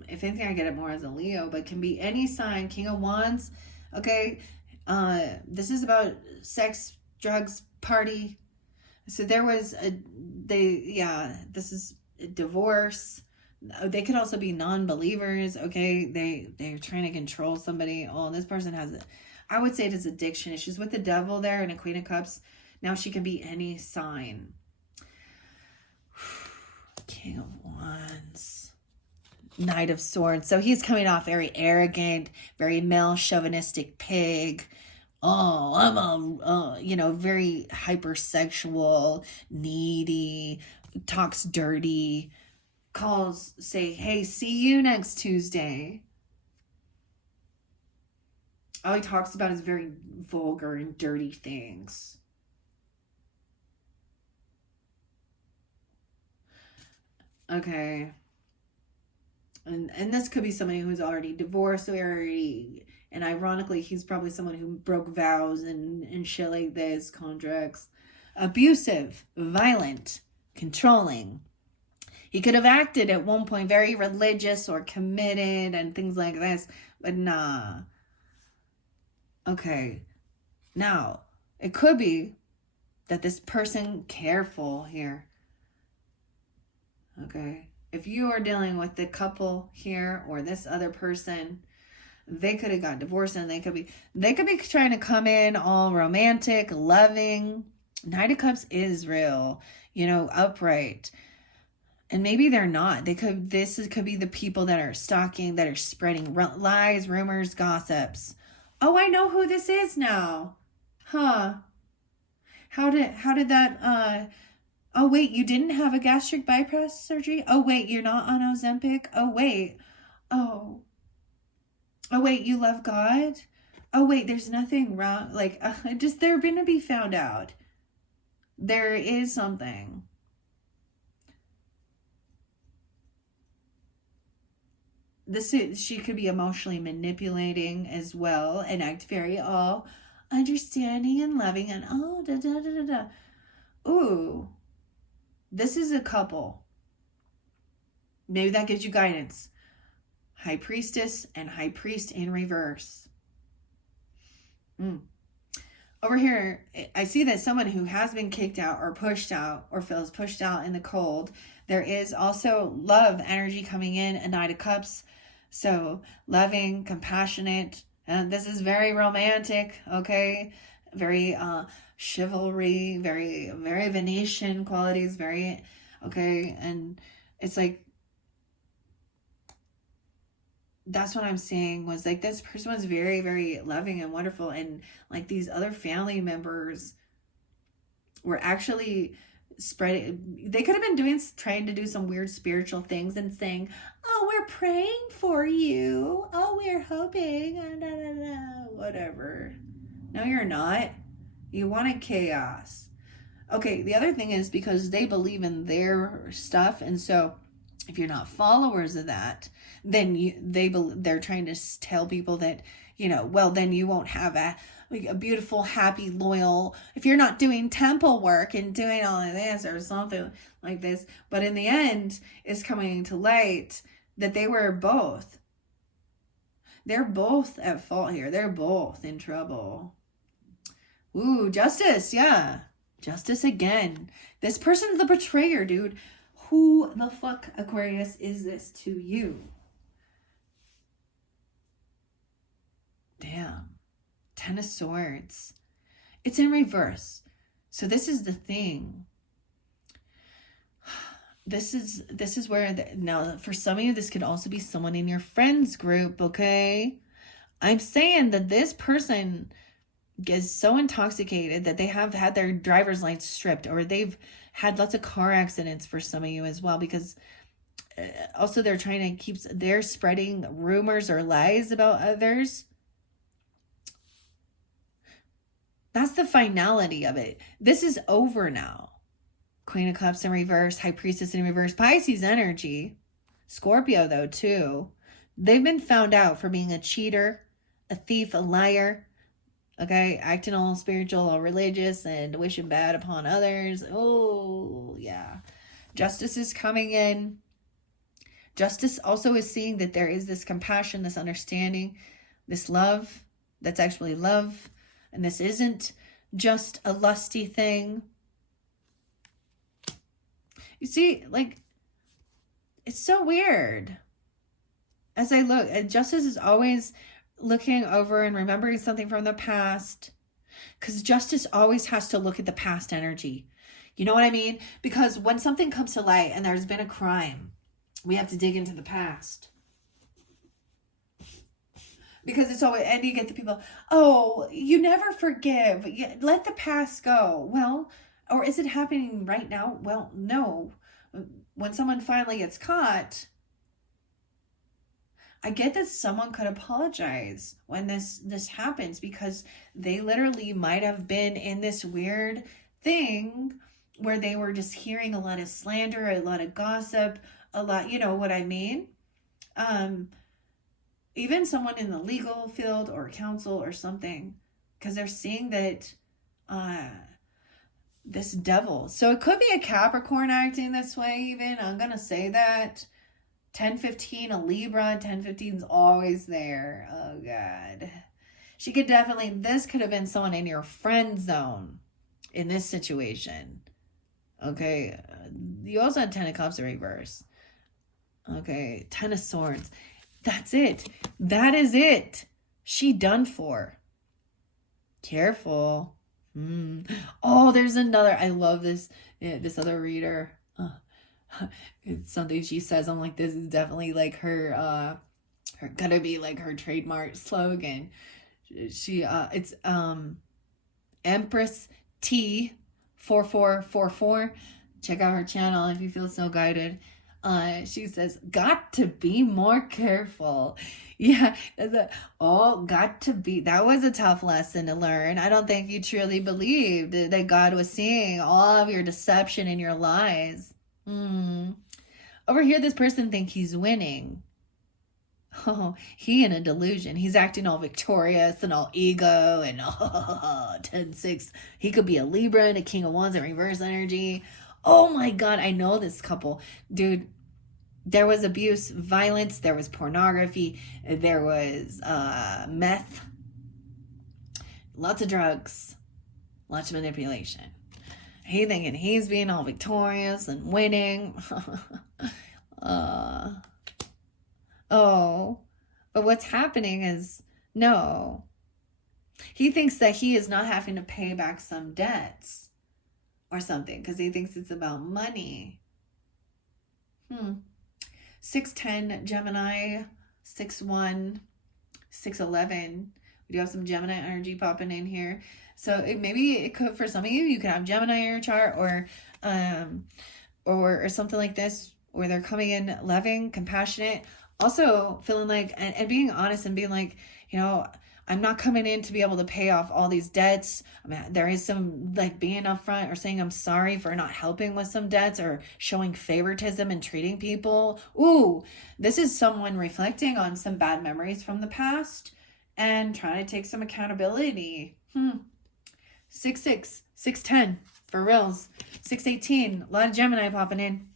If anything, I get it more as a Leo, but can be any sign. King of Wands. Okay. This is about sex, drugs, party. So there was this is a divorce. They could also be non-believers. Okay. They're trying to control somebody. Oh, this person has it. I would say it is addiction issues with the devil there and a Queen of Cups. Now she can be any sign. King of Wands. Knight of Swords. So he's coming off very arrogant, very male chauvinistic pig. Oh, I'm very hypersexual, needy, talks dirty, say, hey, see you next Tuesday. All he talks about is very vulgar and dirty things. Okay. And this could be somebody who's already divorced, and ironically, he's probably someone who broke vows and shit like this, contracts. Abusive, violent, controlling. He could have acted at one point very religious or committed and things like this, but nah. Okay. Now, it could be that this person, careful here. Okay. If you are dealing with the couple here or this other person, they could have got divorced, and they could be trying to come in all romantic, loving. Knight of Cups is real, upright. And maybe they're not. This could be the people that are stalking, that are spreading lies, rumors, gossips. Oh, I know who this is now. Huh. How did that oh, wait, you didn't have a gastric bypass surgery? Oh, wait, you're not on Ozempic? Oh, wait. Oh, wait, you love God? Oh, wait, there's nothing wrong. Like, they're going to be found out. There is something. She could be emotionally manipulating as well and act very understanding and loving and Ooh. This is a couple. Maybe that gives you guidance. High Priestess and High Priest in reverse. Over here, I see that someone who has been kicked out or pushed out or feels pushed out in the cold. There is also love energy coming in, a Knight of Cups. So loving, compassionate. And this is very romantic, okay? Very chivalry, very, very Venetian qualities, very, okay? And it's like, that's what I'm saying, was like this person was very, very loving and wonderful, and like these other family members were actually spreading. They could have been trying to do some weird spiritual things and saying, oh, we're praying for you. Oh, we're hoping. Whatever. No, you're not. You wanted chaos. Okay, the other thing is because they believe in their stuff, and so if you're not followers of that, then they're trying to tell people that, well, then you won't have a beautiful, happy, loyal, if you're not doing temple work and doing all of this or something like this. But in the end, it's coming to light that they were both. They're both at fault here. They're both in trouble. Ooh, justice. Yeah. Justice again. This person's the betrayer, dude. Who the fuck, Aquarius, is this to you? Damn. 10 of Swords. It's in reverse. So this is the thing. This is where, now for some of you, this could also be someone in your friends group, okay? I'm saying that this person is so intoxicated that they have had their driver's license stripped, or they've had lots of car accidents for some of you as well, because also they're spreading rumors or lies about others. That's the finality of it. This is over now. Queen of Cups in reverse, High Priestess in reverse, Pisces energy, Scorpio though too. They've been found out for being a cheater, a thief, a liar, okay, acting all spiritual, all religious, and wishing bad upon others. Oh, yeah. Justice is coming in. Justice also is seeing that there is this compassion, this understanding, this love that's actually love. And this isn't just a lusty thing. You see, like, it's so weird. As I look, justice is always looking over and remembering something from the past, because justice always has to look at the past energy. You know what I mean? Because when something comes to light and there's been a crime, we have to dig into the past. Because it's always, and you get the people, oh, you never forgive. Let the past go. Well, or is it happening right now? Well, no. When someone finally gets caught, I get that someone could apologize when this happens, because they literally might have been in this weird thing where they were just hearing a lot of slander, a lot of gossip, a lot, you know what I mean? Even someone in the legal field or counsel or something, because they're seeing that this devil. So it could be a Capricorn acting this way even. I'm going to say that. 10-15, a Libra. 10-15 is always there. Oh, God. She could definitely, this could have been someone in your friend zone in this situation. Okay. You also had 10 of Cups in reverse. Okay. 10 of Swords. That's it. That is it. She done for. Careful. Oh, there's another. I love this. This other reader. It's something she says. I'm like, this is definitely like her gonna be like her trademark slogan. It's Empress T 4444. Check out her channel if you feel so guided. She says, got to be more careful. Yeah, got to be. That was a tough lesson to learn. I don't think you truly believed that God was seeing all of your deception and your lies. Over here, this person thinks he's winning. Oh, he in a delusion. He's acting all victorious and all ego and 10-6. He could be a Libra and a King of Wands in reverse energy. Oh my God, I know this couple. Dude, there was abuse, violence, there was pornography, there was meth, lots of drugs, lots of manipulation. He thinking he's being all victorious and winning. But what's happening is, no. He thinks that he is not having to pay back some debts or something because he thinks it's about money. 610 Gemini, 6-1, 6-11. We do have some Gemini energy popping in here. So maybe it could, for some of you, you could have Gemini in your chart, or something like this, where they're coming in loving, compassionate, also feeling like, and being honest and being like, you know, I'm not coming in to be able to pay off all these debts. I mean, there is some like being upfront or saying I'm sorry for not helping with some debts or showing favoritism and treating people. Ooh, this is someone reflecting on some bad memories from the past and trying to take some accountability. 6-6, 6-10 for reals. 6-18, a lot of Gemini popping in.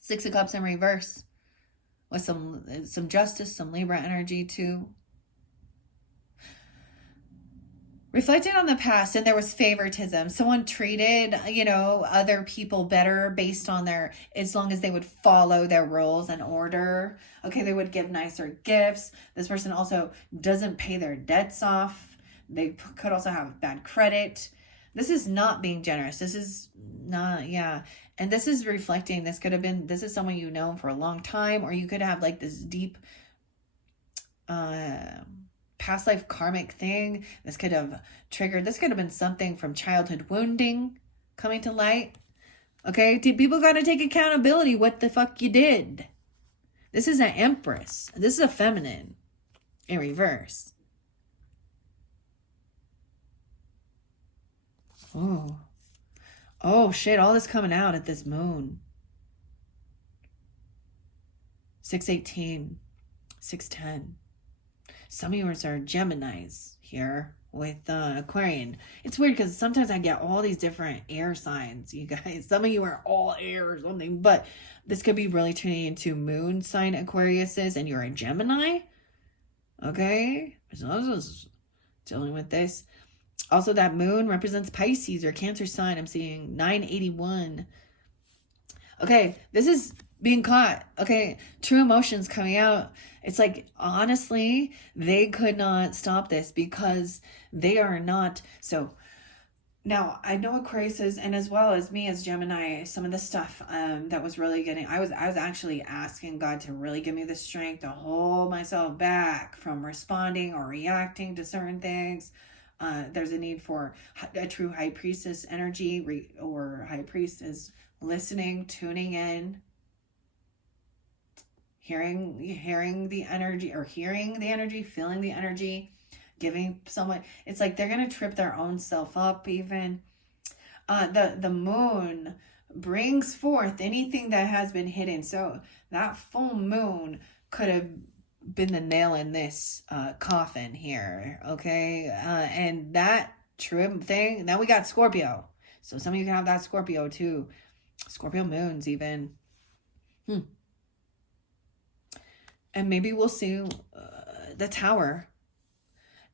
6 of Cups in reverse with some justice, some Libra energy too. Reflecting on the past, and there was favoritism. Someone treated, you know, other people better based on as long as they would follow their rules and order. Okay, they would give nicer gifts. This person also doesn't pay their debts off. They could also have bad credit. This is not being generous. This is not, yeah. And this is reflecting, this is someone you know for a long time, or you could have like this deep, past life karmic thing. This could have been something from childhood wounding coming to light. Okay, people got to take accountability what the fuck you did. This is an Empress. This is a feminine in reverse. Oh shit, all this coming out at this moon. 6-18, 6-10. Some of yours are Geminis here with Aquarian. It's weird because sometimes I get all these different air signs, you guys. Some of you are all air or something, but this could be really turning into moon sign Aquariuses, and you're a Gemini. Okay? So I was dealing with this. Also, that moon represents Pisces or Cancer sign. I'm seeing 981. Okay, this is being caught. Okay, true emotions coming out. It's like, honestly, they could not stop this because they are not. So now I know Aquarius is, and as well as me as Gemini, some of the stuff that was really getting, I was actually asking God to really give me the strength to hold myself back from responding or reacting to certain things. There's a need for a true high priestess energy, or high priestess listening, tuning in, hearing the energy, or hearing the energy, feeling the energy, giving someone. It's like they're gonna trip their own self up. Even the moon brings forth anything that has been hidden. So that full moon could have been the nail in this coffin here, okay? And that trim thing, now we got Scorpio. So some of you can have that Scorpio too. Scorpio moons even. And maybe we'll see the Tower.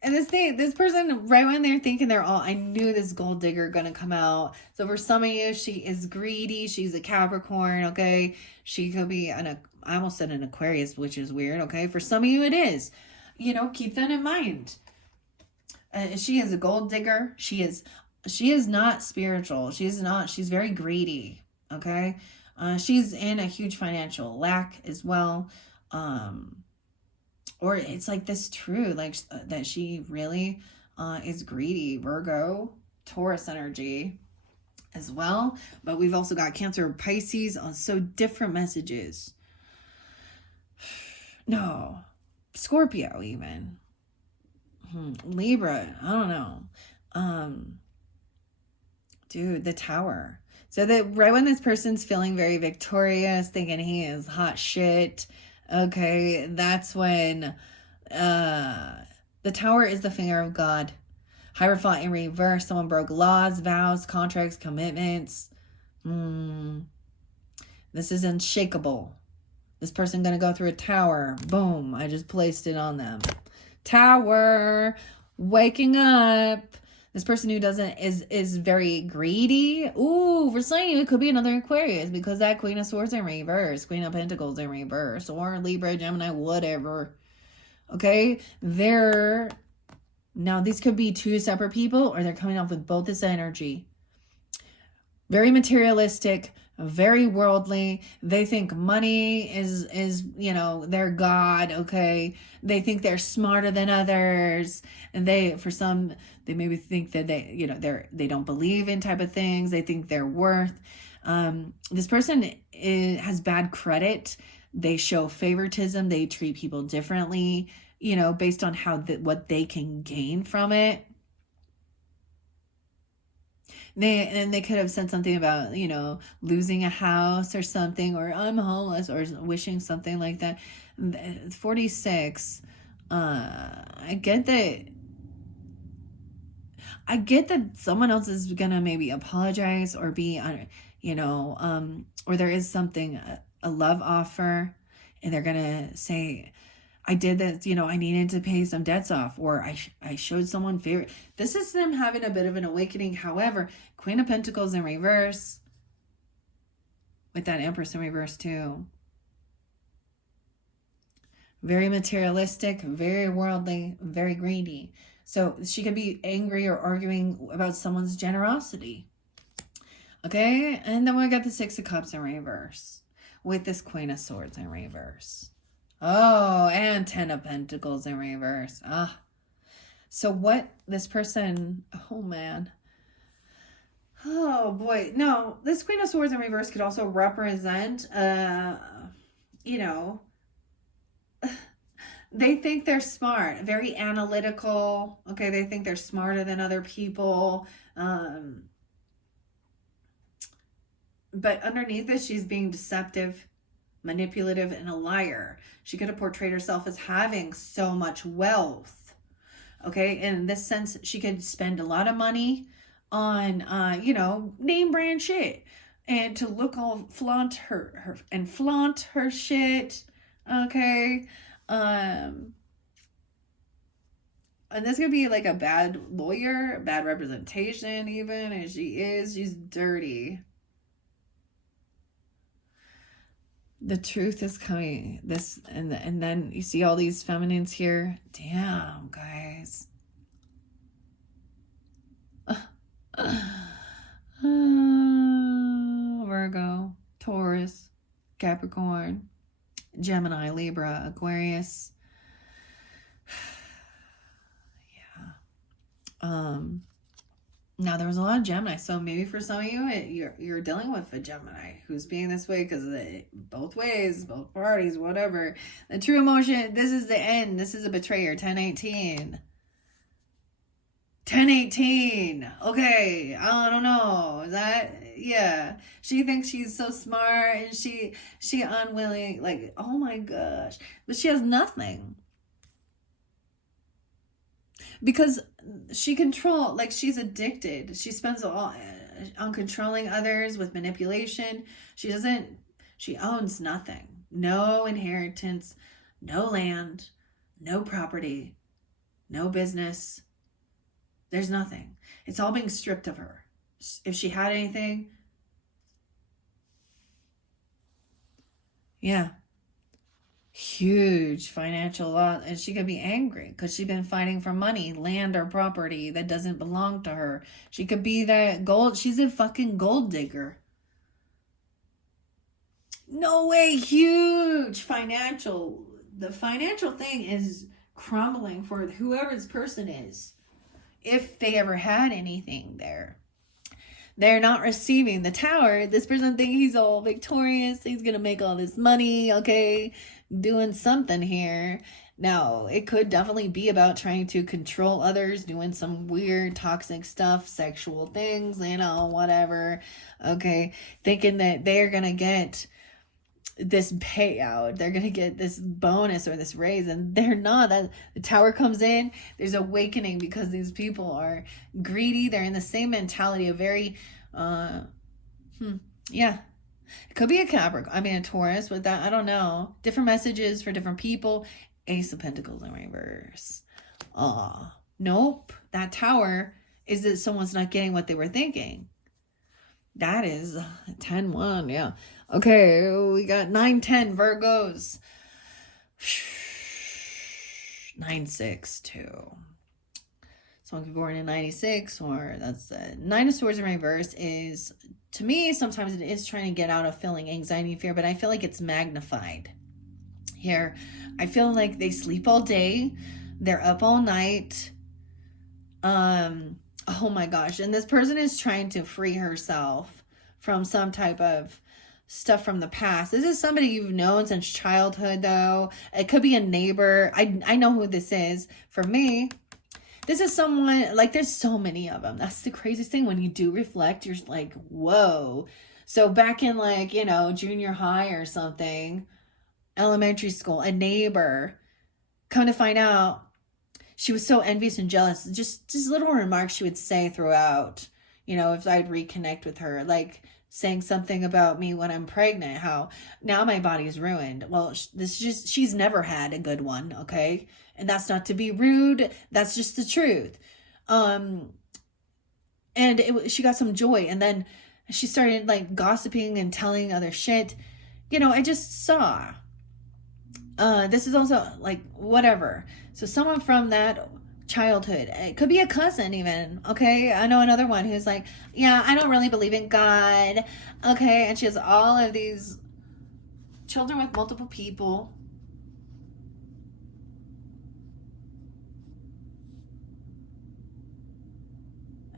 And this person, right when they're thinking I knew this gold digger gonna come out. So for some of you, she is greedy. She's a Capricorn, okay? She could be I almost said an Aquarius, which is weird, okay? For some of you, it is. You know, keep that in mind. She is a gold digger. She is not spiritual. She's very greedy, okay? She's in a huge financial lack as well. Or it's like this true, like that she really is greedy. Virgo, Taurus energy as well. But we've also got Cancer, Pisces, so different messages. No, Scorpio even. Libra, I don't know. Dude, the Tower. So that right when this person's feeling very victorious, thinking he is hot shit, okay, that's when the Tower is the finger of God. Hierophant in reverse. Someone broke laws, vows, contracts, commitments. This is unshakable. This person gonna go through a tower. Boom, I just placed it on them. Tower, waking up. This person who is very greedy. Ooh, for some of you, it could be another Aquarius because that Queen of Swords in reverse, Queen of Pentacles in reverse, or Libra, Gemini, whatever. Okay, now these could be two separate people, or they're coming off with both this energy. Very materialistic, very worldly. They think money is, you know, their God, okay? They think they're smarter than others. And for some, they maybe think that they, you know, they don't believe in type of things. They think they're worth. This person has bad credit. They show favoritism. They treat people differently, you know, based on what they can gain from it. They could have said something about, you know, losing a house or something, or I'm homeless, or wishing something like that. 46. I get that someone else is gonna maybe apologize or be, you know, or there is something, a love offer, and they're gonna say, I did this, you know, I needed to pay some debts off, or I showed someone favor. This is them having a bit of an awakening. However, Queen of Pentacles in reverse, with that Empress in reverse too. Very materialistic, very worldly, very greedy. So she could be angry or arguing about someone's generosity. Okay, and then we got the Six of Cups in reverse, with this Queen of Swords in reverse. Oh, and Ten of Pentacles in reverse. So what this person, oh man. Oh boy. No, this Queen of Swords in reverse could also represent, you know, they think they're smart, very analytical. Okay, they think they're smarter than other people. But underneath this, she's being deceptive, manipulative, and a liar. She could have portrayed herself as having so much wealth. Okay, in this sense, she could spend a lot of money on, you know, name brand shit, and to look all flaunt her shit. Okay, and this could be like a bad lawyer, bad representation, even, and she's dirty. The truth is coming. And then you see all these feminines here. Damn, guys. Virgo, Taurus, Capricorn, Gemini, Libra, Aquarius. Yeah. Now there was a lot of Gemini, so maybe for some of you, you're dealing with a Gemini who's being this way because of both ways, both parties, whatever. The true emotion, this is the end. This is a betrayer, 1018. 1018. Okay, I don't know. Is that, yeah. She thinks she's so smart, and she unwilling, like, oh my gosh. But she has nothing. Because she's addicted. She spends all on controlling others with manipulation. She owns nothing. No inheritance, no land, no property, no business. There's nothing. It's all being stripped of her. If she had anything, yeah. Huge financial loss, and she could be angry because she's been fighting for money, land, or property that doesn't belong to her. She could be that gold. She's a fucking gold digger. No way. Huge financial. The financial thing is crumbling for whoever this person is, if they ever had anything there. They're not receiving the Tower. This person thinks he's all victorious. He's gonna make all this money. Okay, doing something here. Now, it could definitely be about trying to control others, doing some weird toxic stuff, sexual things, you know, whatever. Okay, thinking that they're gonna get this payout, they're gonna get this bonus or this raise, and they're not. That the Tower comes in, there's awakening because these people are greedy. They're in the same mentality of very yeah, it could be a Capricorn, a Taurus with that. I don't know, different messages for different people. Ace of Pentacles in reverse. Nope, that Tower is that someone's not getting what they were thinking. That is 10-1, yeah. Okay, we got 9-10 Virgos. 9-6 too. someone could be born in 96, or that's Nine of Swords in reverse is, to me, sometimes it is trying to get out of feeling anxiety and fear, but I feel like it's magnified here. I feel like they sleep all day, they're up all night. Oh my gosh, and this person is trying to free herself from some type of stuff from the past. This is somebody you've known since childhood, though. It could be a neighbor. I know who this is. For me, this is someone, like, there's so many of them. That's the craziest thing. When you do reflect, you're like, whoa. So back in, like, you know, junior high or something, elementary school, a neighbor, come to find out, she was so envious and jealous. Just little remarks she would say throughout, you know, if I'd reconnect with her, like saying something about me when I'm pregnant, how now my body's ruined. Well, she's never had a good one, okay? And that's not to be rude. That's just the truth. And she got some joy. And then she started like gossiping and telling other shit. You know, I just saw. This is also like whatever. So someone from that childhood, it could be a cousin even, okay? I know another one who's like, yeah, I don't really believe in God, okay? And she has all of these children with multiple people.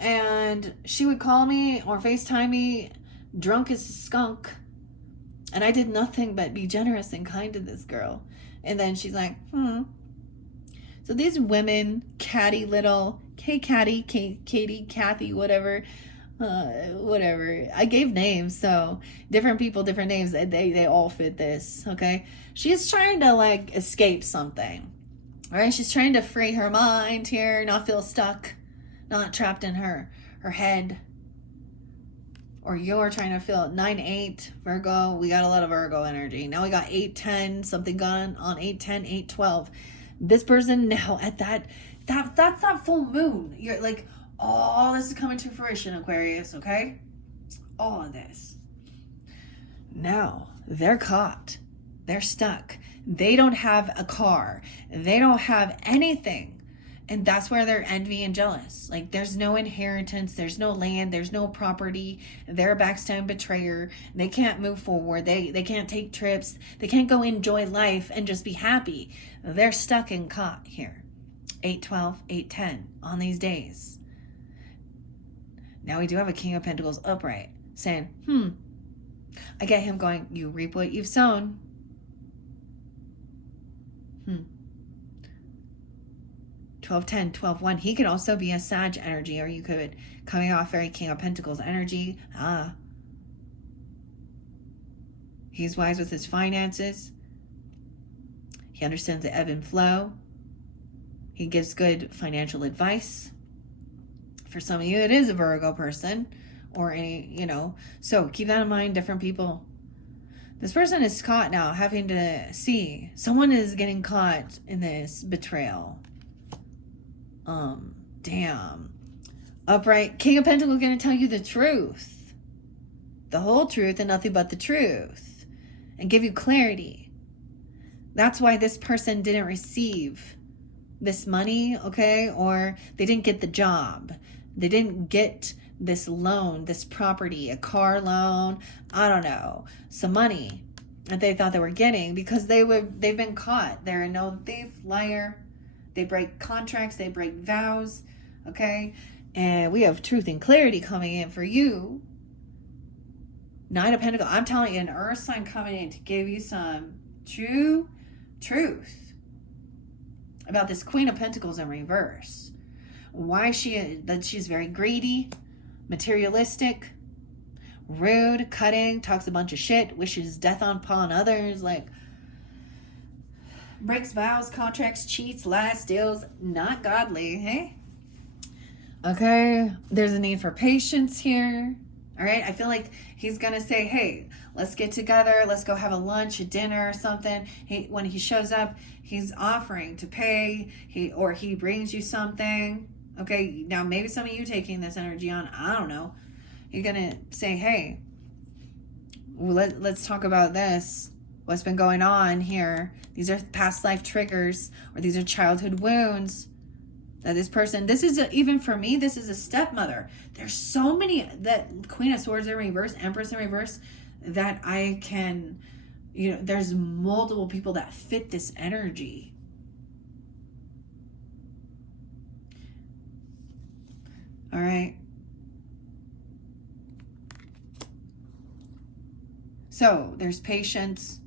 And she would call me or FaceTime me drunk as a skunk. And I did nothing but be generous and kind to this girl. And then she's like, So these women, catty little, Katie, Kathy, whatever, whatever. I gave names, so different people, different names. They all fit this, okay? She's trying to, like, escape something, right? She's trying to free her mind here, not feel stuck, not trapped in her head. Or you're trying to feel 9-8 Virgo. We got a lot of Virgo energy. Now we got 8-10, something gone on 8-10, 8-12. This person now at that's that full moon. You're like, all this is coming to fruition, Aquarius, okay? All of this. Now they're caught. They're stuck. They don't have a car. They don't have anything. And that's where they're envy and jealous. Like, there's no inheritance, there's no land, there's no property. They're a backstabbing betrayer. They can't move forward. They can't take trips. They can't go enjoy life and just be happy. They're stuck and caught here. 8-12, 8-10 on these days. Now we do have a King of Pentacles upright saying, I get him going, you reap what you've sown. 12-10, 12-1. He could also be a Sag energy, or you could coming off very King of Pentacles energy. He's wise with his finances. He understands the ebb and flow. He gives good financial advice. For some of you, it is a Virgo person, or any, you know. So keep that in mind, different people. This person is caught now, having to see. Someone is getting caught in this betrayal. Damn. Upright. King of Pentacles going to tell you the truth. The whole truth and nothing but the truth. And give you clarity. That's why this person didn't receive this money, okay? Or they didn't get the job. They didn't get this loan, this property, a car loan, I don't know, some money that they thought they were getting, because they've been caught. They're a no thief, liar. They break contracts, they break vows, okay? And we have truth and clarity coming in for you. Nine of Pentacles. I'm telling you, an earth sign coming in to give you some true truth about this Queen of Pentacles in reverse. Why she's very greedy, materialistic, rude, cutting, talks a bunch of shit, wishes death upon others, like breaks vows, contracts, cheats, lies, steals. Not godly, hey? Okay, there's a need for patience here. All right, I feel like he's gonna say, hey, let's get together, let's go have a lunch, a dinner or something. When he shows up, he's offering to pay, he brings you something. Okay, now maybe some of you taking this energy on, I don't know. You're gonna say, hey, let's talk about this. What's been going on here? These are past life triggers, or these are childhood wounds. That this person, this is even for me, this is a stepmother. There's so many, that Queen of Swords in reverse, Empress in reverse, that I can, there's multiple people that fit this energy. All right. So there's patience.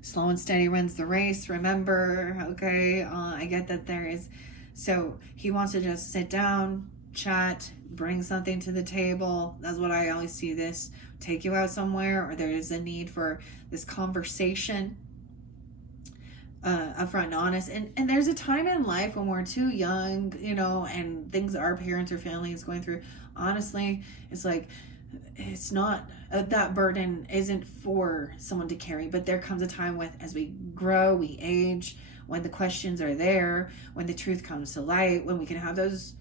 Slow and steady wins the race. Remember, okay? I get that there is. So he wants to just sit down, chat, bring something to the table. That's what I always see this. Take you out somewhere, or there is a need for this conversation. Upfront and honest. And there's a time in life when we're too young, and things our parents or family is going through. Honestly, it's like, it's not, that burden isn't for someone to carry, but there comes a time as we grow, we age, when the questions are there, when the truth comes to light, when we can have those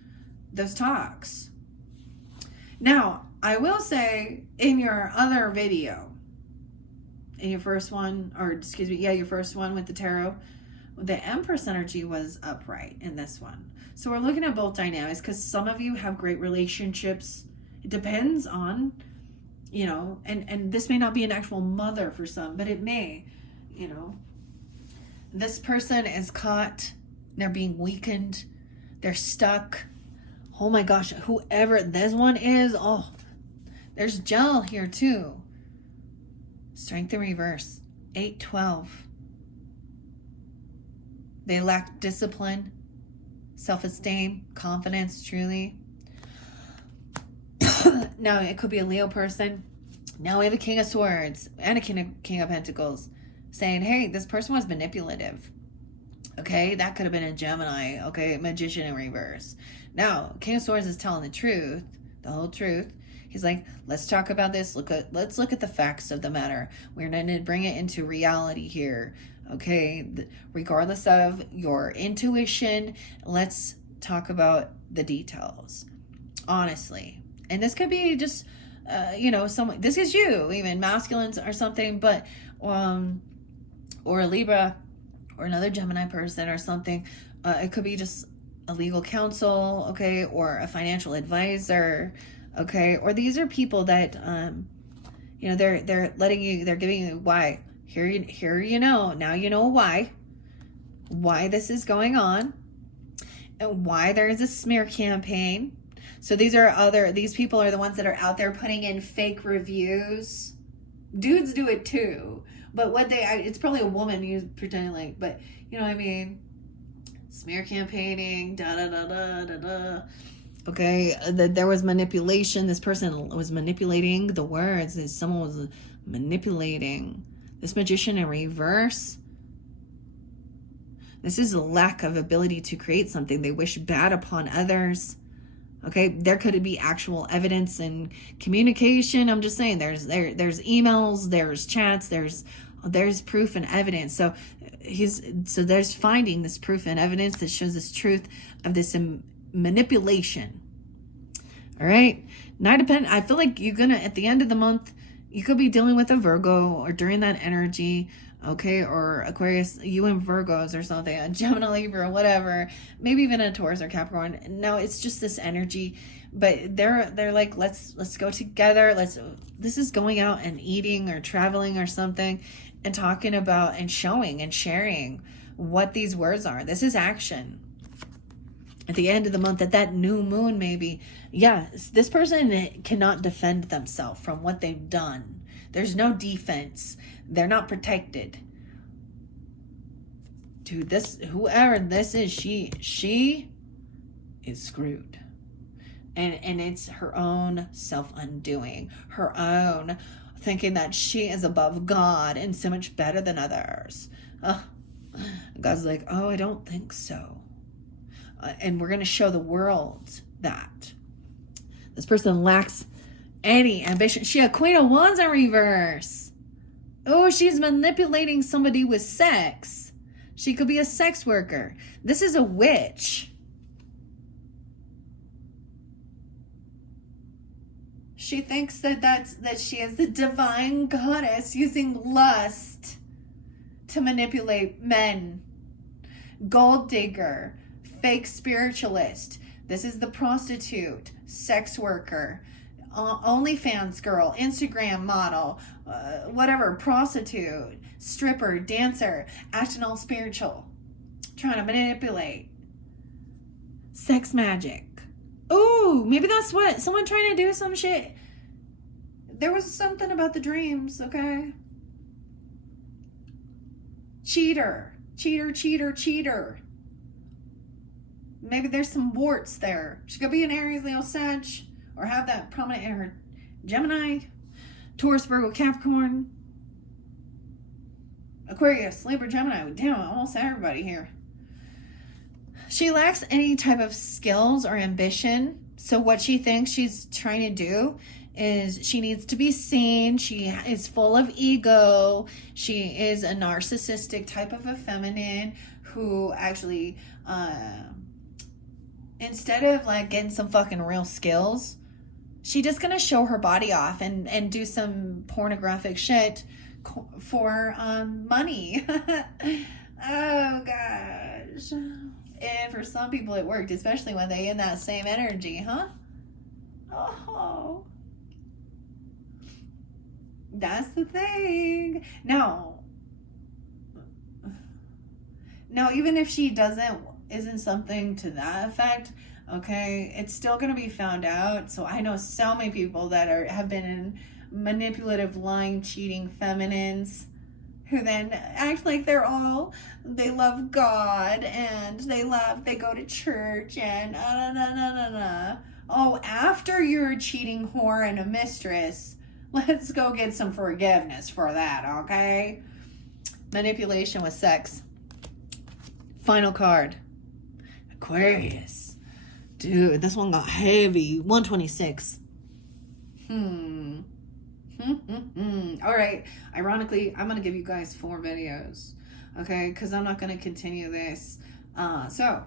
talks. Now, I will say, in your other video, in your first one, your first one with the tarot, the Empress energy was upright in this one. So we're looking at both dynamics, because some of you have great relationships. It depends on, and this may not be an actual mother for some, but it may, This person is caught, they're being weakened, they're stuck. Oh my gosh, whoever this one is, there's gel here too. Strength in reverse, 8-12. They lack discipline, self-esteem, confidence, truly. Now, it could be a Leo person. Now we have a King of Swords and a King of Pentacles saying, hey, this person was manipulative. Okay, that could have been a Gemini. Okay, Magician in reverse. Now, King of Swords is telling the truth, the whole truth. He's like, let's talk about this. Let's look at the facts of the matter. We're going to bring it into reality here. Okay, regardless of your intuition, let's talk about the details. Honestly. And this could be just, someone, this is you, even masculines or something, but, or a Libra or another Gemini person or something. It could be just a legal counsel, okay, or a financial advisor, okay, or these are people that, they're letting you, they're giving you why. Here, now you know why this is going on, and why there is a smear campaign. So these people are the ones that are out there putting in fake reviews. Dudes do it too. But it's probably a woman who's pretending but you know what I mean? Smear campaigning, da-da-da-da-da-da. Okay, there was manipulation. This person was manipulating the words. Someone was manipulating. This Magician in reverse. This is a lack of ability to create something. They wish bad upon others. Okay, there could be actual evidence and communication. I'm just saying, there's emails, there's chats, there's proof and evidence. So there's finding this proof and evidence that shows this truth of this manipulation. All right, I feel like you're gonna, at the end of the month, you could be dealing with a Virgo, or during that energy. Okay, or Aquarius, you and Virgos or something, a Gemini, Libra, whatever, maybe even a Taurus or Capricorn. No, it's just this energy, but they're like, let's go together. This is going out and eating or traveling or something, and talking about and showing and sharing what these words are. This is action. At the end of the month, at that new moon, maybe, this person cannot defend themselves from what they've done. There's no defense. They're not protected. Dude, whoever this is, she is screwed. And it's her own self-undoing. Her own thinking that she is above God and so much better than others. God's like, oh, I don't think so. And we're going to show the world that this person lacks any ambition. She a Queen of Wands in reverse. Oh, she's manipulating somebody with sex. She could be a sex worker. This is a witch. She thinks that she is the divine goddess using lust to manipulate men. Gold digger, fake spiritualist. This is the prostitute, sex worker, OnlyFans girl, Instagram model, whatever, prostitute, stripper, dancer, acting all spiritual, trying to manipulate. Sex magic. Ooh, maybe that's what, someone trying to do some shit. There was something about the dreams, okay? Cheater, cheater, cheater, cheater. Maybe there's some warts there. She could be an Aries, Leo, Sag, or have that prominent in her Gemini, Taurus, Virgo, Capricorn, Aquarius, Libra, Gemini. Damn, almost everybody here. She lacks any type of skills or ambition. So what she thinks she's trying to do is she needs to be seen. She is full of ego. She is a narcissistic type of a feminine who actually, instead of like getting some fucking real skills, she just gonna show her body off and do some pornographic shit for money. Oh gosh. And for some people it worked, especially when they in that same energy, huh? Oh, that's the thing. Now, even if she isn't something to that effect, okay, it's still gonna be found out. So I know so many people that have been in manipulative, lying, cheating feminines who then act like they love God and they go to church and oh, after you're a cheating whore and a mistress, let's go get some forgiveness for that, okay? Manipulation with sex. Final card. Aquarius. Dude, this one got heavy. 126. All right. Ironically, I'm going to give you guys 4 videos. Okay? Because I'm not going to continue this. The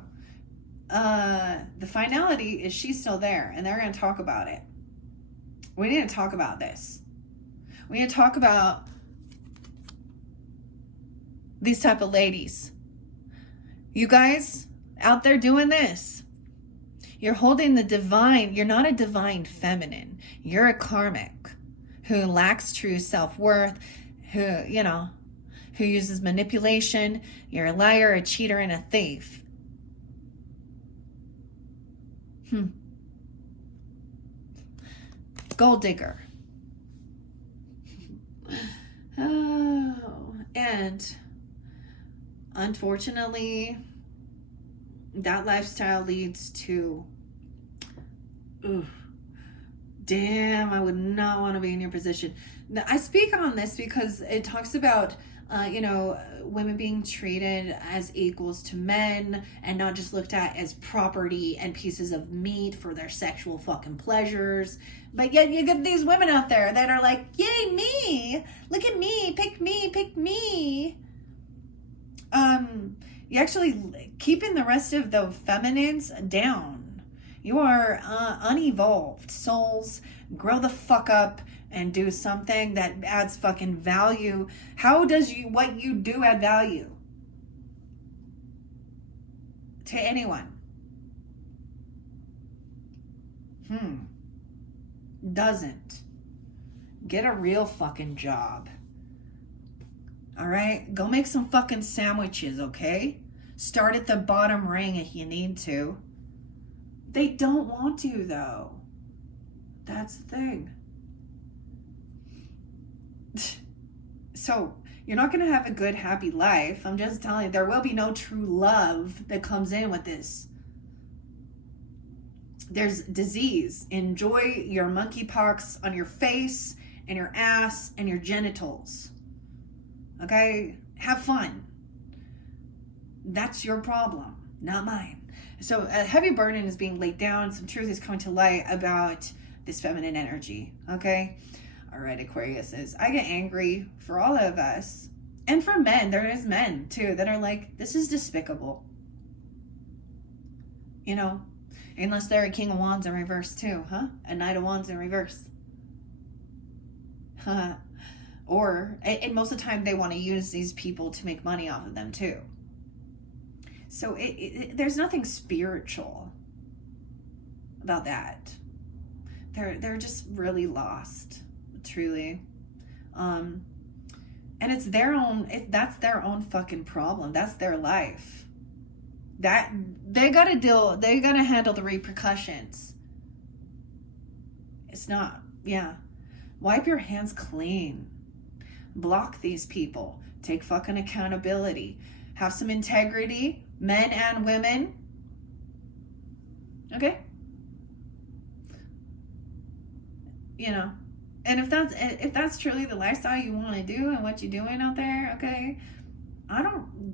finality is she's still there. And they're going to talk about it. We need to talk about this. We need to talk about these type of ladies. You guys out there doing this. You're holding the divine. You're not a divine feminine. You're a karmic who lacks true self-worth, who uses manipulation. You're a liar, a cheater, and a thief. Gold digger. Oh, and unfortunately, that lifestyle leads to, damn, I would not want to be in your position. Now, I speak on this because it talks about, women being treated as equals to men and not just looked at as property and pieces of meat for their sexual fucking pleasures. But yet you get these women out there that are like, yay, me, look at me, pick me, pick me. You actually keeping the rest of the feminines down. You are unevolved souls. Grow the fuck up and do something that adds fucking value. How does what you do add value to anyone? Doesn't. Get a real fucking job. All right? Go make some fucking sandwiches, okay? Start at the bottom ring if you need to. They don't want to, though. That's the thing. So, you're not going to have a good, happy life. I'm just telling you, there will be no true love that comes in with this. There's disease. Enjoy your monkeypox on your face and your ass and your genitals. Okay? Have fun. That's your problem, not mine. So a heavy burden is being laid down. Some truth is coming to light about this feminine energy. Okay? All right, Aquariuses. I get angry for all of us. And for men. There is men, too, that are like, this is despicable. You know? Unless they're a King of Wands in reverse, too, huh? A Knight of Wands in reverse. Or, and most of the time, they want to use these people to make money off of them, too. So there's nothing spiritual about that. They're just really lost, truly. And it's their own, that's their own fucking problem. That's their life. That they gotta handle the repercussions. It's not, yeah. Wipe your hands clean. Block these people. Take fucking accountability. Have some integrity, men and women. Okay? You know, and if that's truly the lifestyle you want to do and what you're doing out there, okay,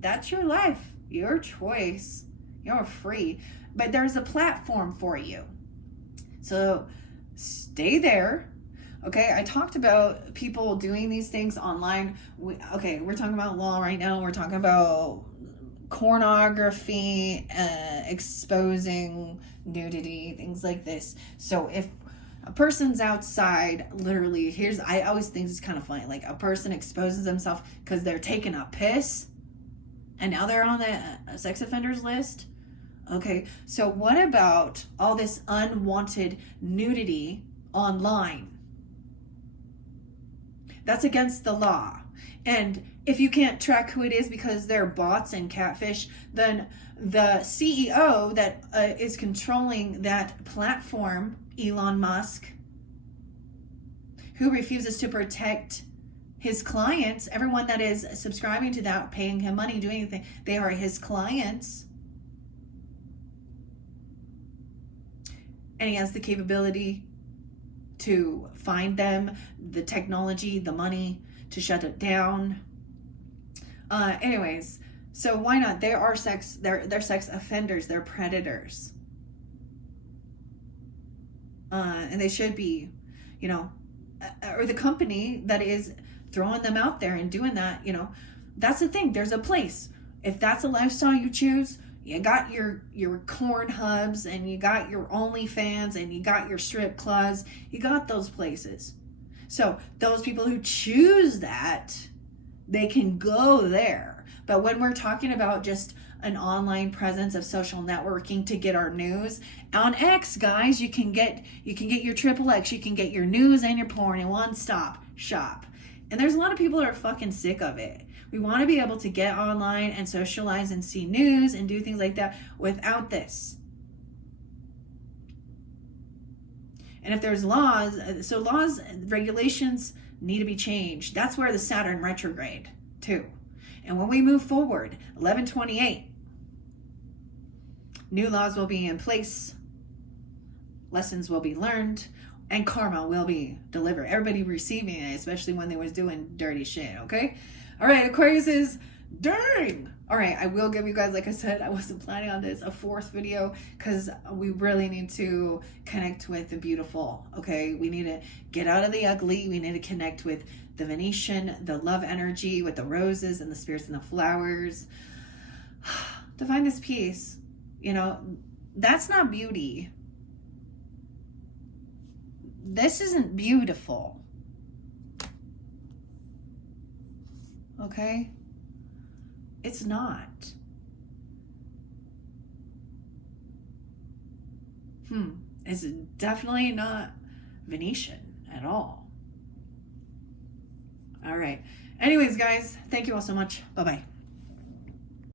that's your life, your choice, you're free, but there's a platform for you, so stay there. Okay, I talked about people doing these things online. We're talking about law right now. We're talking about pornography, exposing nudity, things like this. So if a person's outside, literally, I always think it's kind of funny, like a person exposes themselves because they're taking a piss and now they're on the sex offenders list. Okay, so what about all this unwanted nudity online? That's against the law. And if you can't track who it is because they're bots and catfish, then the CEO that is controlling that platform, Elon Musk, who refuses to protect his clients, everyone that is subscribing to that, paying him money, doing anything, they are his clients. And he has the capability to find them, the technology, the money to shut it down. Anyways, so why not? They are they're sex offenders, they're predators. And they should be, you know, or the company that is throwing them out there and doing that, you know, that's the thing. There's a place. If that's a lifestyle you choose, you got your corn hubs and you got your OnlyFans and you got your strip clubs, you got those places. So those people who choose that, they can go there. But when we're talking about just an online presence of social networking to get our news on X, guys, you can get your XXX, you can get your news and your porn in one stop shop. And there's a lot of people that are fucking sick of it. We want to be able to get online and socialize and see news and do things like that without this. And if there's laws, regulations need to be changed. That's where the Saturn retrograde too. And when we move forward, 11/28, new laws will be in place, lessons will be learned, and karma will be delivered. Everybody receiving it, especially when they was doing dirty shit, okay? All right, Aquarius, dang! All right, I will give you guys, like I said, I wasn't planning on this, a fourth video, because we really need to connect with the beautiful, okay? We need to get out of the ugly. We need to connect with the Venetian, the love energy, with the roses and the spirits and the flowers. To find this peace, you know, that's not beauty. This isn't beautiful. Okay? It's not. It's definitely not Venetian at all. All right. Anyways, guys, thank you all so much. Bye-bye.